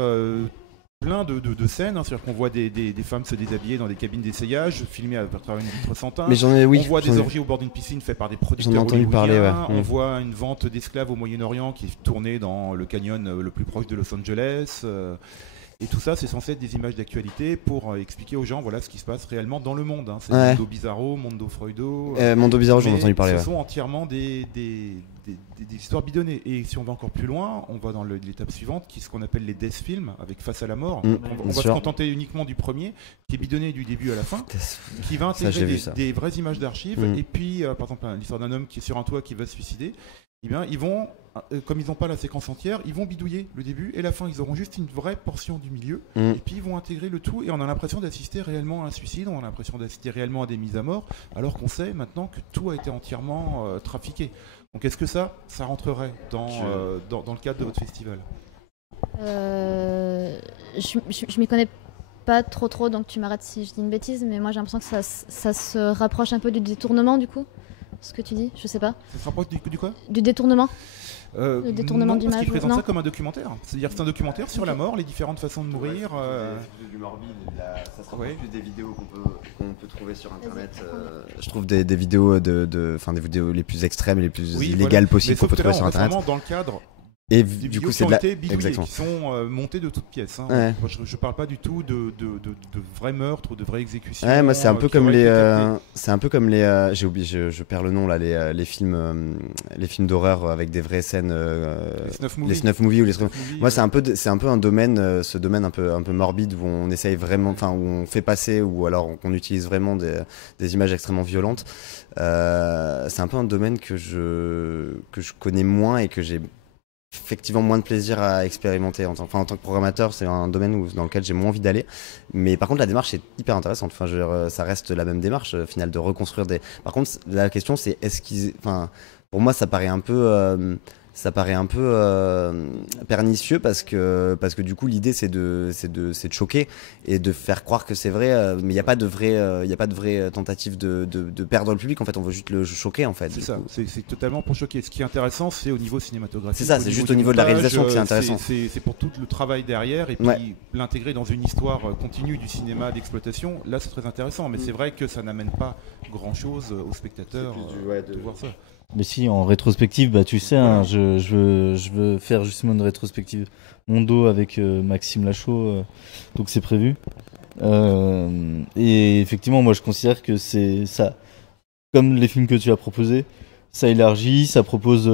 Plein de scènes, c'est-à-dire qu'on voit des femmes se déshabiller dans des cabines d'essayage, filmées à travers une vitre sans teint. On voit des orgies au bord d'une piscine faites par des producteurs hollywoodiens. On voit une vente d'esclaves au Moyen-Orient qui est tournée dans le canyon le plus proche de Los Angeles. Et tout ça, c'est censé être des images d'actualité pour expliquer aux gens voilà ce qui se passe réellement dans le monde. C'est Mondo Bizarro, Mondo Freudo. Mondo Bizarro, j'en ai entendu parler. Ce sont entièrement des histoires bidonnées. Et si on va encore plus loin, on va dans l'étape suivante, qui est ce qu'on appelle les death films, avec Face à la mort. On va se contenter uniquement du premier, qui est bidonné du début à la fin, qui va intégrer des vraies images d'archives. Et puis, par exemple, l'histoire d'un homme qui est sur un toit qui va se suicider. Eh bien, ils vont, comme ils n'ont pas la séquence entière, ils vont bidouiller le début et la fin. Ils auront juste une vraie portion du milieu. Et puis, ils vont intégrer le tout. Et on a l'impression d'assister réellement à un suicide. On a l'impression d'assister réellement à des mises à mort. Alors qu'on sait maintenant que tout a été entièrement trafiqué. Donc, est-ce que ça rentrerait dans le cadre de votre festival? Je m'y connais pas trop, donc tu m'arrêtes si je dis une bêtise. Mais moi, j'ai l'impression que ça se rapproche un peu du détournement, du coup. Ce que tu dis, je sais pas. Ça se rapproche du quoi? Du détournement. Le détournement d'image. Parce qu'il présente ça comme un documentaire. C'est-à-dire que c'est un documentaire sur la mort, les différentes façons de mourir. Du morbide, ça se rapproche plus des vidéos qu'on peut trouver sur Internet. Je trouve des vidéos des vidéos les plus extrêmes et les plus illégales possibles qu'on peut trouver sur Internet. Dans le cadre. Et du coup, c'est qui sont montées de toutes pièces. Moi, je parle pas du tout de vrais meurtres ou de vraies exécutions. Moi, c'est un peu comme les. J'ai oublié, je perds le nom là, les films d'horreur avec des vraies scènes. Les snuff movies ou les trucs. Moi, c'est un peu un domaine, ce domaine un peu morbide où on essaye vraiment, où on fait passer ou alors qu'on utilise vraiment des images extrêmement violentes. C'est un peu un domaine que je connais moins et que j'ai effectivement moins de plaisir à expérimenter en tant que programmateur. C'est un domaine dans lequel j'ai moins envie d'aller, mais par contre la démarche est hyper intéressante. Ça reste la même démarche au final de reconstruire par contre la question c'est pour moi ça paraît un peu pernicieux parce que du coup l'idée c'est de choquer et de faire croire que c'est vrai, mais il n'y a pas de vraie tentative de perdre le public. En fait, on veut juste le choquer en fait. C'est ça, c'est totalement pour choquer. Ce qui est intéressant, c'est au niveau cinématographique. C'est ça, c'est juste au niveau de la réalisation que c'est intéressant. C'est pour tout le travail derrière et puis l'intégrer dans une histoire continue du cinéma d'exploitation. Là, c'est très intéressant, mais c'est vrai que ça n'amène pas grand chose aux spectateurs de voir ça. Mais si, en rétrospective, tu sais, je veux faire justement une rétrospective Mondo avec Maxime Lachaud, donc c'est prévu. Et effectivement, moi je considère que c'est ça, comme les films que tu as proposés, ça élargit, ça propose.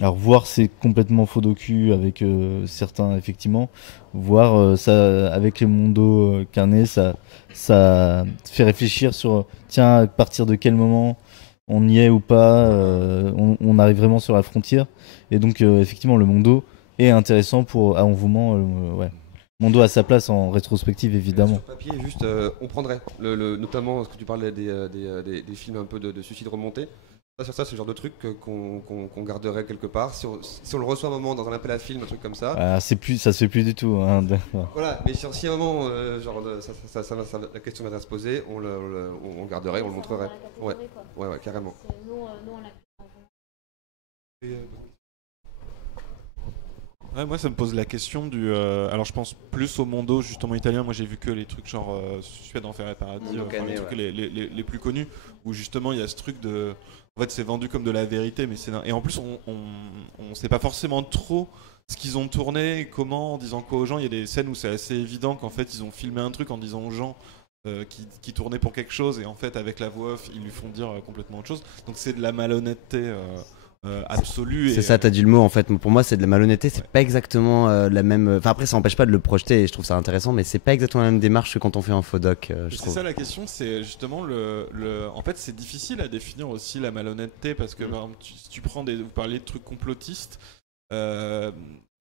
Alors voir c'est complètement faux docu avec certains effectivement, voir ça avec les Mondo carnés, ça fait réfléchir sur tiens à partir de quel moment on y est ou pas, on arrive vraiment sur la frontière. Et donc, effectivement, le Mondo est intéressant pour Envoûment. Mondo a sa place en rétrospective, évidemment. Sur papier, juste, on prendrait, notamment, ce que tu parlais des films un peu de suicide remonté. Sur ça, c'est le genre de truc qu'on garderait quelque part. Si on le reçoit un moment dans un appel à film, un truc comme ça. Ça se fait plus du tout. Hein. Voilà, mais si à un moment, la question viendrait à se poser, on le garderait, on le montrerait. Ouais, carrément. Ouais, moi ça me pose la question du. Alors je pense plus au mondo justement italien. Moi j'ai vu que les trucs genre Suède, Enfer et Paradis, Mondo enfin, les Cane, trucs ouais. les plus connus, où justement il y a ce truc de. En fait c'est vendu comme de la vérité, mais c'est. Et en plus on sait pas forcément trop ce qu'ils ont tourné, comment, en disant quoi aux gens. Il y a des scènes où c'est assez évident qu'en fait ils ont filmé un truc en disant aux gens. Qui tournait pour quelque chose et en fait avec la voix off ils lui font dire complètement autre chose, donc c'est de la malhonnêteté absolue. C'est ça, t'as dit le mot en fait. Pour moi, c'est de la malhonnêteté. C'est pas exactement la même. Enfin, après, ça n'empêche pas de le projeter et je trouve ça intéressant, mais c'est pas exactement la même démarche que quand on fait un faux doc, je C'est trouve. ça la question, c'est justement En fait, c'est difficile à définir aussi la malhonnêteté parce que par exemple, si tu prends vous parliez de trucs complotistes, euh,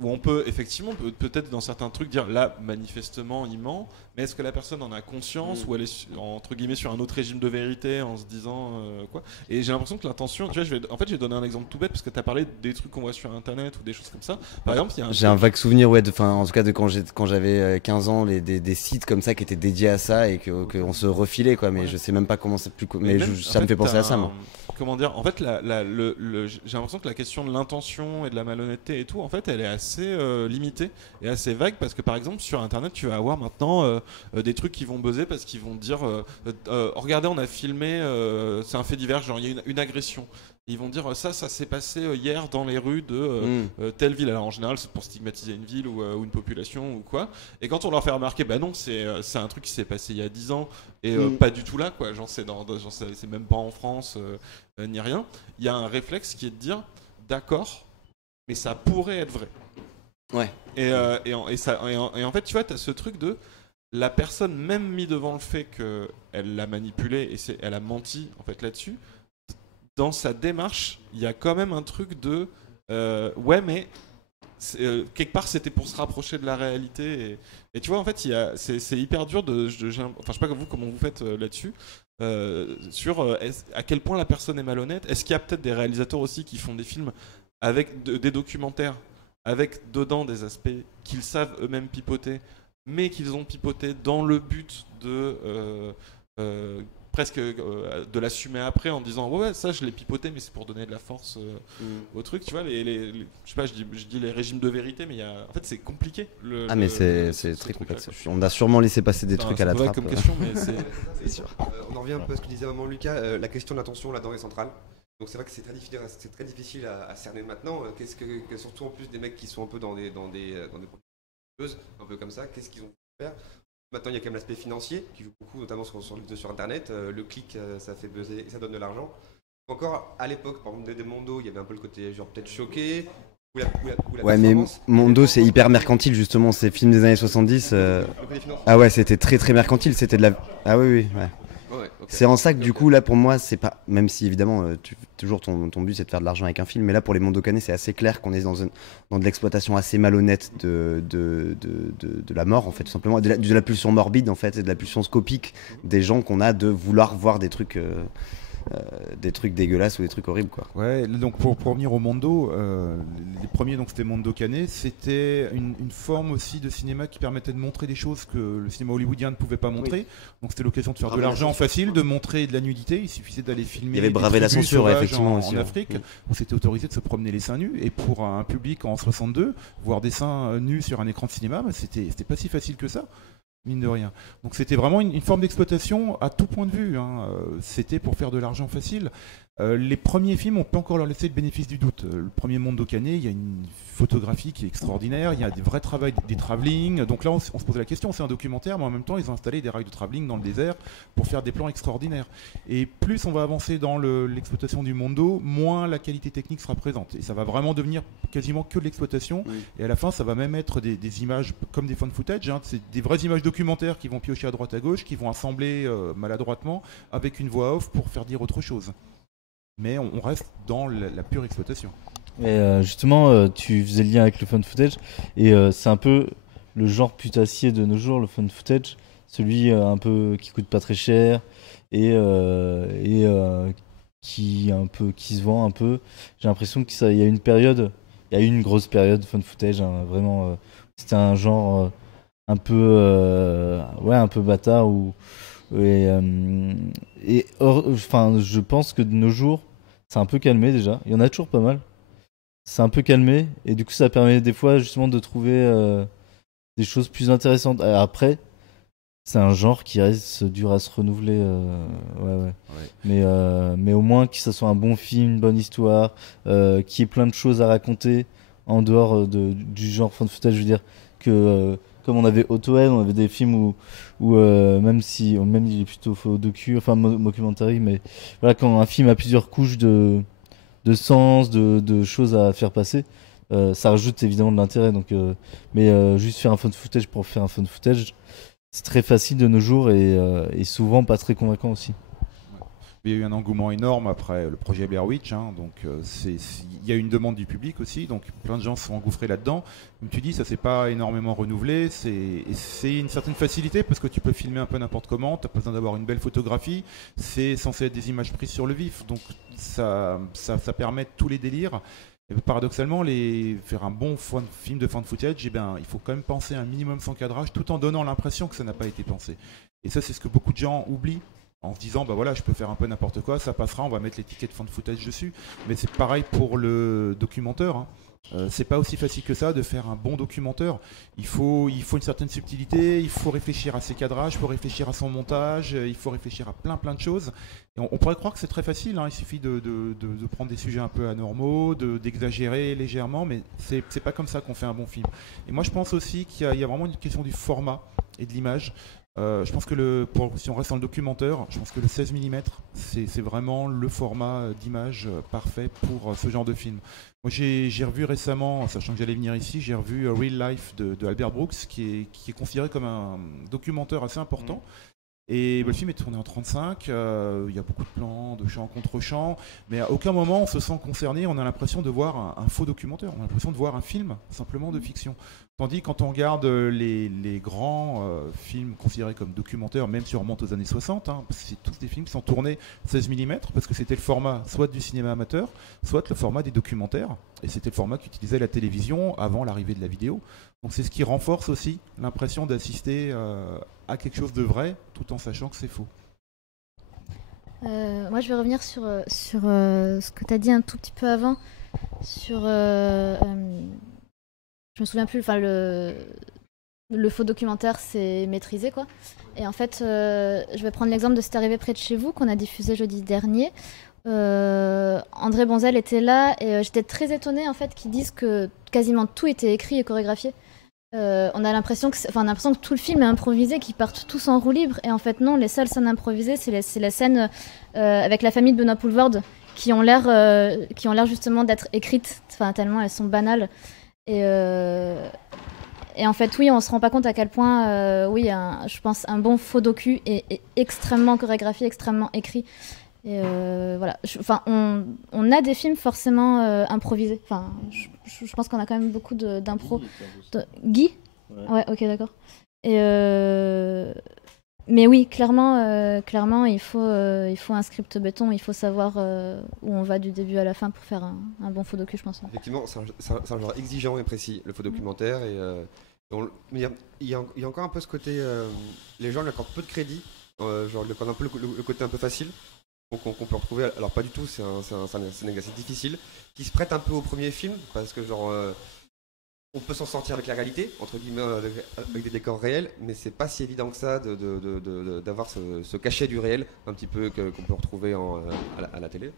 où on peut effectivement peut-être dans certains trucs dire là manifestement il ment, mais est-ce que la personne en a conscience ou elle est entre guillemets sur un autre régime de vérité en se disant quoi. Et j'ai l'impression que l'intention, tu vois, en fait j'ai donné un exemple tout bête parce que tu as parlé des trucs qu'on voit sur internet ou des choses comme ça. Par exemple, il y a J'ai un vague souvenir, ouais, en tout cas de quand j'avais 15 ans, des sites comme ça qui étaient dédiés à ça et qu'on se refilait, quoi. Mais je sais même pas comment c'est plus. Mais ça me fait penser à ça, moi. Comment dire, en fait, j'ai l'impression que la question de l'intention et de la malhonnêteté et tout, en fait, elle est assez limitée et assez vague parce que par exemple sur internet tu vas avoir maintenant des trucs qui vont buzzer parce qu'ils vont dire regardez, on a filmé, c'est un fait divers, genre il y a une agression. Ils vont dire ça s'est passé hier dans les rues de telle ville. Alors en général c'est pour stigmatiser une ville ou une population ou quoi. Et quand on leur fait remarquer bah non, c'est un truc qui s'est passé il y a 10 ans et pas du tout là quoi. Genre c'est même pas en France ni rien. Il y a un réflexe qui est de dire d'accord, mais ça pourrait être vrai. Ouais. Et en fait tu vois, t'as ce truc de la personne même mis devant le fait qu'elle l'a manipulé et elle a menti en fait là-dessus. Dans sa démarche, il y a quand même un truc de ouais, mais quelque part c'était pour se rapprocher de la réalité. Et tu vois, en fait, c'est hyper dur de. Enfin, je sais pas vous comment vous faites là-dessus. Sur à quel point la personne est malhonnête. Est-ce qu'il y a peut-être des réalisateurs aussi qui font des films avec des documentaires, avec dedans des aspects qu'ils savent eux-mêmes pipoter, mais qu'ils ont pipoté dans le but de. Presque de l'assumer après en disant ouais ça je l'ai pipoté mais c'est pour donner de la force au truc, tu vois, je sais pas, je dis les régimes de vérité, mais en fait c'est compliqué mais c'est très complexe. On a sûrement laissé passer des trucs à la trappe comme question, mais c'est sûr. On en revient un peu à ce que disait maman Lucas, la question de l'attention là-dedans est centrale. Donc c'est vrai que c'est très difficile à cerner maintenant. Qu'est-ce que surtout en plus des mecs qui sont un peu dans des un peu comme ça, qu'est-ce qu'ils ont pu faire? Maintenant, il y a quand même l'aspect financier qui joue beaucoup, notamment sur Internet. Le clic, ça fait buzzer et ça donne de l'argent. Encore à l'époque, par exemple, des Mondo, il y avait un peu le côté genre peut-être choqué. Ouais, mais Mondo, c'est hyper mercantile, justement. Ces films des années 70. Ah ouais, c'était très très mercantile. C'était de la. Ah oui, ouais. Ouais, okay. C'est en ça que du coup là pour moi c'est pas, même si évidemment toujours ton but c'est de faire de l'argent avec un film, mais là pour les Mondo Cane c'est assez clair qu'on est dans de l'exploitation assez malhonnête de la mort en fait, tout simplement, de la pulsion morbide en fait, et de la pulsion scopique des gens qu'on a de vouloir voir des trucs dégueulasses ou des trucs horribles quoi. Ouais, donc pour revenir au Mondo, les premiers donc c'était Mondo Cane, c'était une forme aussi de cinéma qui permettait de montrer des choses que le cinéma hollywoodien ne pouvait pas montrer. Donc c'était l'occasion de faire de l'argent facile, de montrer de la nudité. Il suffisait d'aller filmer. Il y avait bravé la censure effectivement aussi en Afrique, où c'était autorisé de se promener les seins nus. Et pour un public en 62, voir des seins nus sur un écran de cinéma, c'était pas si facile que ça. Mine de rien. Donc c'était vraiment une forme d'exploitation à tout point de vue. C'était pour faire de l'argent facile. Les premiers films, on peut encore leur laisser le bénéfice du doute. Le premier Mondo Cane, il y a une photographie qui est extraordinaire, il y a des vrais travaux, des travelling. Donc là, on se pose la question, c'est un documentaire, mais en même temps, ils ont installé des rails de travelling dans le désert pour faire des plans extraordinaires. Et plus on va avancer dans l'exploitation du Mondo, moins la qualité technique sera présente. Et ça va vraiment devenir quasiment que de l'exploitation. Oui. Et à la fin, ça va même être des images comme des found footage. C'est des vraies images documentaires qui vont piocher à droite à gauche, qui vont assembler maladroitement avec une voix off pour faire dire autre chose. Mais on reste dans la pure exploitation. Et justement, tu faisais le lien avec le found footage, et c'est un peu le genre putassier de nos jours, le found footage, celui un peu qui coûte pas très cher et qui se vend un peu. J'ai l'impression que il y a une grosse période found footage, hein, vraiment. C'était un genre un peu bâtard enfin, je pense que de nos jours, c'est un peu calmé déjà. Il y en a toujours pas mal. c'est un peu calmé et du coup ça permet des fois justement de trouver des choses plus intéressantes. Après, c'est un genre qui reste dur à se renouveler. Ouais. Mais au moins que ça soit un bon film, une bonne histoire, qu'il y ait plein de choses à raconter en dehors du genre fan footage. Je veux dire que comme on avait Autoen, on avait des films où même il est plutôt faux docu, enfin mockumentary, mais voilà, quand un film a plusieurs couches de sens, de choses à faire passer, ça rajoute évidemment de l'intérêt. Donc, mais juste faire un fan footage pour faire un fan footage, c'est très facile de nos jours et souvent pas très convaincant aussi. Il y a eu un engouement énorme après le projet Blair Witch, hein, donc il y a eu une demande du public aussi, donc plein de gens se sont engouffrés là-dedans. Comme tu dis, ça s'est pas énormément renouvelé, c'est une certaine facilité parce que tu peux filmer un peu n'importe comment, tu n'as pas besoin d'avoir une belle photographie, c'est censé être des images prises sur le vif, donc ça permet tous les délires. Et paradoxalement, faire un bon film de fan footage, eh ben, il faut quand même penser un minimum sans cadrage tout en donnant l'impression que ça n'a pas été pensé. Et ça, c'est ce que beaucoup de gens oublient en se disant, bah voilà, je peux faire un peu n'importe quoi, ça passera, on va mettre l'étiquette fan footage dessus. Mais c'est pareil pour le documentaire. Hein. C'est pas aussi facile que ça de faire un bon documentaire. Il faut une certaine subtilité, il faut réfléchir à ses cadrages, il faut réfléchir à son montage, il faut réfléchir à plein de choses. Et on pourrait croire que c'est très facile, hein. Il suffit de prendre des sujets un peu anormaux, d'exagérer légèrement, mais c'est pas comme ça qu'on fait un bon film. Et moi je pense aussi qu'il y a vraiment une question du format et de l'image. Je pense que si on reste dans le documentaire, je pense que le 16 mm, c'est vraiment le format d'image parfait pour ce genre de film. Moi, j'ai revu récemment, sachant que j'allais venir ici, j'ai revu Real Life de Albert Brooks, qui est considéré comme un documentaire assez important. Et le film est tourné en 35, il y a beaucoup de plans, de champs contre champs, mais à aucun moment on se sent concerné, on a l'impression de voir un faux documentaire, on a l'impression de voir un film simplement de fiction. Tandis quand on regarde les grands films considérés comme documentaires, même si on remonte aux années 60, hein, c'est tous des films qui sont tournés 16 mm, parce que c'était le format soit du cinéma amateur, soit le format des documentaires, et c'était le format qu'utilisait la télévision avant l'arrivée de la vidéo. Donc c'est ce qui renforce aussi l'impression d'assister à quelque chose de vrai, tout en sachant que c'est faux. Moi, je vais revenir sur ce que tu as dit un tout petit peu avant, sur... je me souviens plus, enfin, le faux documentaire, c'est maîtrisé, quoi. Et en fait, je vais prendre l'exemple de C'est arrivé près de chez vous, qu'on a diffusé jeudi dernier. André Bonzel était là, et j'étais très étonnée, en fait, qu'ils disent que quasiment tout était écrit et chorégraphié. On a l'impression que tout le film est improvisé, qu'ils partent tous en roue libre, et en fait non, les seules scènes improvisées, c'est les scènes avec la famille de Benoît Poulvord qui ont l'air justement d'être écrites, tellement elles sont banales. Et en fait oui, on se rend pas compte à quel point je pense un bon faux docu est extrêmement chorégraphié, extrêmement écrit. Et voilà, on a des films forcément improvisés. Enfin, je pense qu'on a quand même beaucoup d'impro. Guy ? Ouais, ok, d'accord. Et mais oui, clairement, il faut un script béton. Il faut savoir où on va du début à la fin pour faire un bon faux docu, je pense. Effectivement, c'est un genre exigeant et précis, le faux documentaire. Mais il y a encore un peu ce côté, les gens lui accordent peu de crédit, genre lui accordent un peu le côté un peu facile. Qu'on peut retrouver, alors pas du tout, c'est un exercice difficile, qui se prête un peu au premier film, parce que genre on peut s'en sortir avec la réalité, entre guillemets, avec des décors réels, mais c'est pas si évident que ça d'avoir ce cachet du réel, un petit peu qu'on peut retrouver à la télé.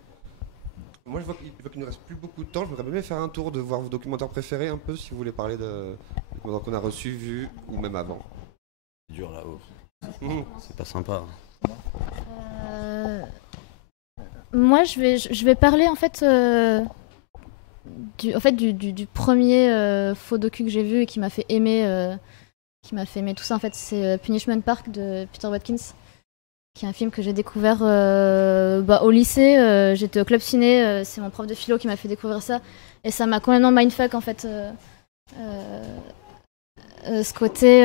Moi je vois qu'il ne reste plus beaucoup de temps, je voudrais bien faire un tour de voir vos documentaires préférés un peu, si vous voulez parler de documentaires qu'on a reçus, vus, ou même avant. C'est dur là-haut. C'est pas sympa. Moi, je vais parler en fait du premier faux docu que j'ai vu et qui m'a fait aimer tout ça. En fait, c'est Punishment Park de Peter Watkins, qui est un film que j'ai découvert au lycée. J'étais au club ciné, c'est mon prof de philo qui m'a fait découvrir ça, et ça m'a complètement mindfuck en fait. Ce côté,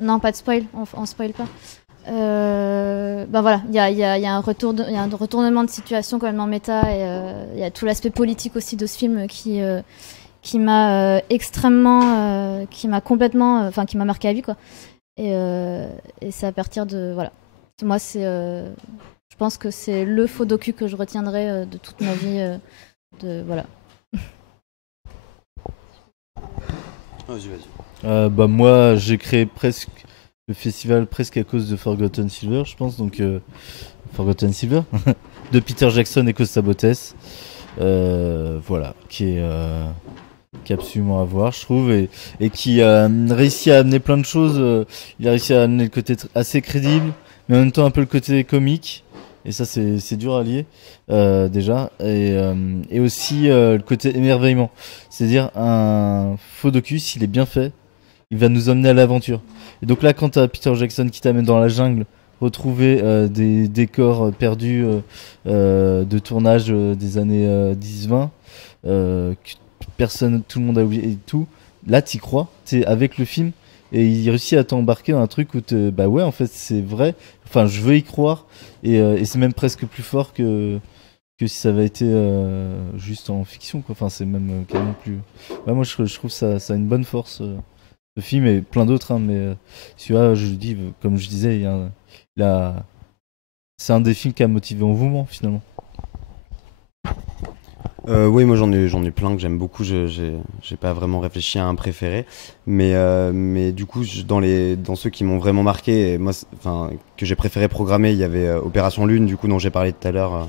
non, pas de spoil, on spoil pas. Voilà, il y a un retournement de situation complètement méta, et il y a tout l'aspect politique aussi de ce film qui m'a extrêmement, qui m'a complètement, qui m'a marqué à vie, quoi. Et c'est à partir de, voilà, moi je pense que c'est le faux docu que je retiendrai de toute ma vie, Voilà. Vas-y. Bah moi j'ai créé presque le festival presque à cause de Forgotten Silver, je pense, donc Forgotten Silver de Peter Jackson et Costa Botes, voilà, qui est absolument à voir, je trouve, et qui a réussi à amener plein de choses. Il a réussi à amener le côté assez crédible, mais en même temps un peu le côté comique, et ça c'est dur à lier déjà, et aussi le côté émerveillement, c'est-à-dire un faux docu, s'il est bien fait, il va nous emmener à l'aventure. Et donc là, quand tu as Peter Jackson qui t'amène dans la jungle, retrouver des décors perdus de tournage des années 10-20, que personne, tout le monde a oublié et tout, là t'y crois, t'es avec le film, et il réussit à t'embarquer dans un truc où bah ouais, en fait c'est vrai, enfin je veux y croire, et c'est même presque plus fort que si ça avait été juste en fiction, quoi. Enfin c'est même carrément plus... Ouais, moi je trouve ça a une bonne force. Le film et plein d'autres, hein, mais celui-là, je dis, comme je disais, c'est un des films qui a motivé en mouvement finalement. Oui, moi j'en ai plein que j'aime beaucoup. J'ai pas vraiment réfléchi à un préféré, mais du coup dans ceux qui m'ont vraiment marqué, et moi, enfin que j'ai préféré programmer, il y avait Opération Lune, du coup dont j'ai parlé tout à l'heure,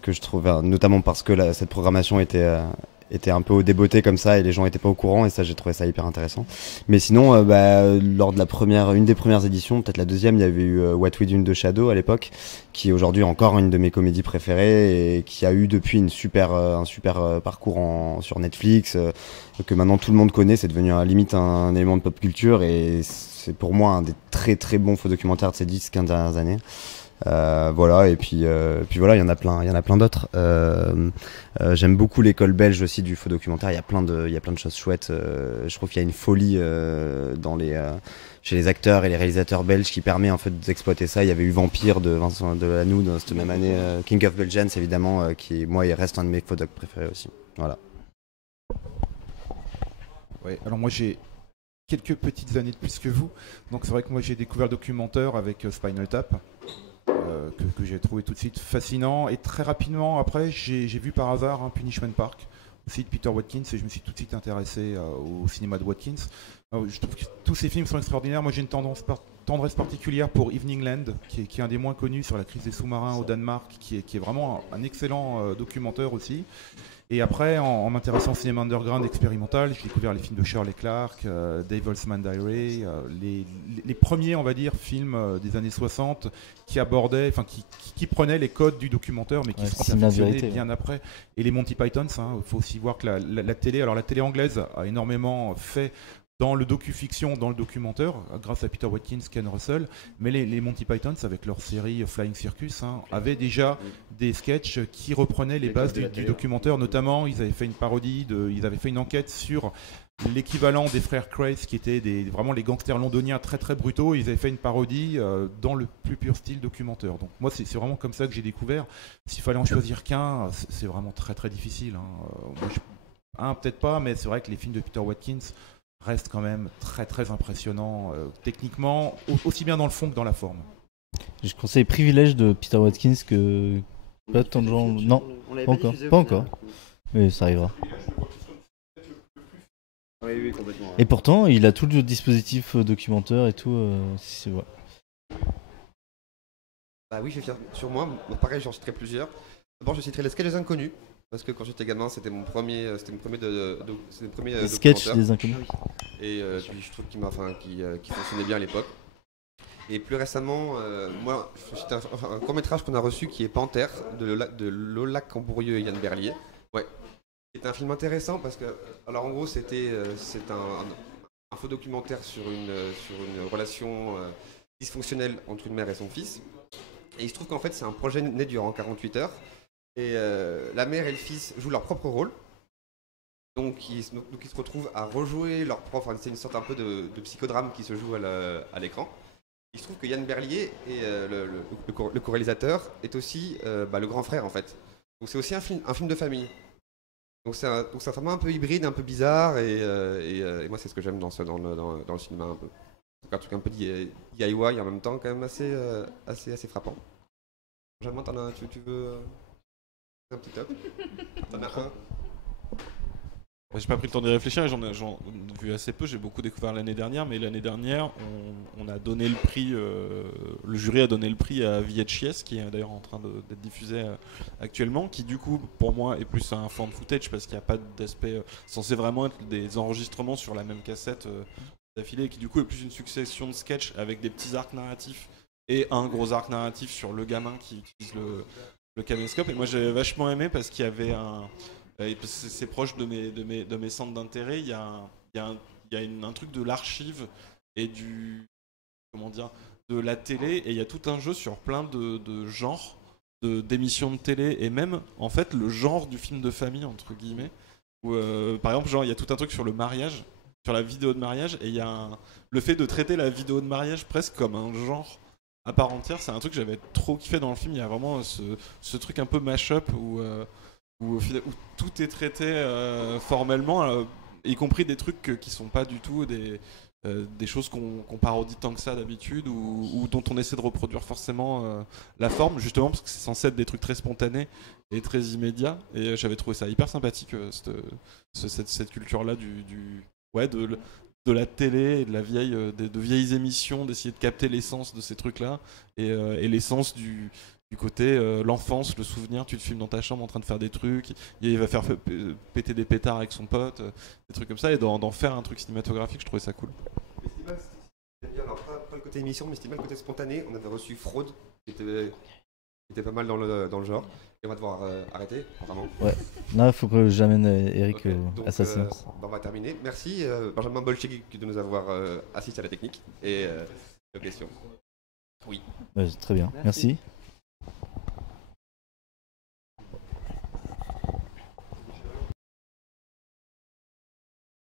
que je trouvais notamment parce que cette programmation était un peu au débeauté comme ça et les gens étaient pas au courant, et ça j'ai trouvé ça hyper intéressant. Mais sinon lors de une des premières éditions, peut-être la deuxième, il y avait eu What We Do in the Shadow à l'époque, qui est aujourd'hui encore une de mes comédies préférées et qui a eu depuis un super parcours sur Netflix, que maintenant tout le monde connaît, c'est devenu limite un élément de pop culture, et c'est pour moi un des très très bons faux documentaires de ces 10-15 dernières années. Voilà, et puis voilà, il y en a plein d'autres. J'aime beaucoup l'école belge aussi du faux documentaire. Il y a plein de choses chouettes. Je trouve qu'il y a une folie chez les acteurs et les réalisateurs belges qui permet en fait d'exploiter ça. Il y avait eu Vampire de Vincent Delannoy dans cette même année, King of Belgians évidemment, qui moi il reste un de mes faux docs préférés aussi. Voilà. Ouais, alors moi j'ai quelques petites années de plus que vous, donc c'est vrai que moi j'ai découvert le documentaire avec Spinal Tap. Que j'ai trouvé tout de suite fascinant, et très rapidement après j'ai vu par hasard un Punishment Park aussi de Peter Watkins, et je me suis tout de suite intéressé au cinéma de Watkins. Je trouve que tous ces films sont extraordinaires. Moi j'ai une tendresse particulière pour Evening Land, qui est un des moins connus sur la crise des sous-marins au Danemark, qui est vraiment un excellent documentaire aussi. Et après, en m'intéressant au cinéma underground expérimental, j'ai découvert les films de Shirley Clarke, Devil's Man Diary, les premiers, on va dire, films des années 60 qui abordaient, enfin qui prenaient les codes du documentaire, mais qui se perfectionnaient bien après. Et les Monty Pythons, il faut aussi voir que la télé, alors la télé anglaise a énormément fait dans le docu-fiction, dans le documentaire, grâce à Peter Watkins, Ken Russell, mais les Monty Pythons, avec leur série Flying Circus, avaient déjà des sketchs qui reprenaient les bases du documentaire. Notamment, ils avaient fait une parodie, ils avaient fait une enquête sur l'équivalent des frères Crace, qui étaient vraiment les gangsters londoniens très très brutaux. Ils avaient fait une parodie dans le plus pur style documentaire. Donc moi, c'est vraiment comme ça que j'ai découvert. S'il fallait en choisir qu'un, c'est vraiment très très difficile. Moi, peut-être pas, mais c'est vrai que les films de Peter Watkins reste quand même très très impressionnant techniquement, aussi bien dans le fond que dans la forme. Je conseille Privilège de Peter Watkins, que pas tant de gens... Non, pas encore. Mais ça arrivera. Oui, complètement. Et pourtant, il a tout le dispositif documentaire et tout. C'est vrai. Bah oui, je vais faire sur moi. Pareil, j'en citerai plusieurs. D'abord, je citerai Les Sketchs des Inconnus. Parce que quand j'étais gamin, c'était mon premier Les sketchs des Inconnus. Et puis je trouve qu'il fonctionnait bien à l'époque. Et plus récemment, moi, c'était un court-métrage qu'on a reçu qui est Panthère de Lola Cambourieux et Yann Berlier. Ouais. C'est un film intéressant parce que, alors en gros, c'est un faux documentaire sur une relation dysfonctionnelle entre une mère et son fils. Et il se trouve qu'en fait, c'est un projet né durant 48 heures. Et la mère et le fils jouent leur propre rôle. Donc ils se retrouvent à rejouer leur propre... Enfin, c'est une sorte un peu de psychodrame qui se joue à l'écran. Il se trouve que Yann Berlier, et le co-réalisateur, est aussi le grand frère en fait. Donc c'est aussi un film de famille. Donc c'est un format un peu hybride, un peu bizarre, et moi c'est ce que j'aime dans le cinéma un peu. Donc un truc un peu DIY en même temps quand même assez frappant. Benjamin, tu veux... Un petit top. T'en as un. J'ai pas pris le temps d'y réfléchir, j'en ai vu assez peu, j'ai beaucoup découvert l'année dernière, mais l'année dernière, on a donné le prix, le jury a donné le prix à VHS, qui est d'ailleurs en train d'être diffusé actuellement, qui du coup, pour moi, est plus un fan footage, parce qu'il n'y a pas d'aspect censé vraiment être des enregistrements sur la même cassette d'affilée, qui du coup est plus une succession de sketchs avec des petits arcs narratifs, et un gros arc narratif sur le gamin qui utilise le caméscope, et moi j'avais vachement aimé, parce qu'il y avait c'est proche de mes centres d'intérêt. Il y a un truc de l'archive et de la télé, et il y a tout un jeu sur plein de genres d'émissions de télé, et même en fait le genre du film de famille entre guillemets. Où, par exemple, genre il y a tout un truc sur le mariage, sur la vidéo de mariage, et il y a le fait de traiter la vidéo de mariage presque comme un genre à part entière. C'est un truc que j'avais trop kiffé dans le film. Il y a vraiment ce truc un peu mash-up où tout est traité formellement, y compris des trucs qui sont pas du tout des choses qu'on parodie tant que ça d'habitude, ou dont on essaie de reproduire forcément la forme, justement parce que c'est censé être des trucs très spontanés et très immédiats, et j'avais trouvé ça hyper sympathique, cette culture-là de la télé et de de vieilles émissions, d'essayer de capter l'essence de ces trucs-là, et l'essence du côté l'enfance, le souvenir. Tu te filmes dans ta chambre en train de faire des trucs, il va faire péter des pétards avec son pote, des trucs comme ça, et d'en faire un truc cinématographique, je trouvais ça cool. Alors, pas le côté émission, mais c'était bien le côté spontané. On avait reçu Fraude, qui était pas mal dans le genre, et on va devoir arrêter, vraiment. Ouais, là il faut que j'amène Eric Donc, à sa séance. on va terminer. Merci Benjamin Bolchegui de nous avoir assisté à la technique et aux questions. Oui. Très bien, merci.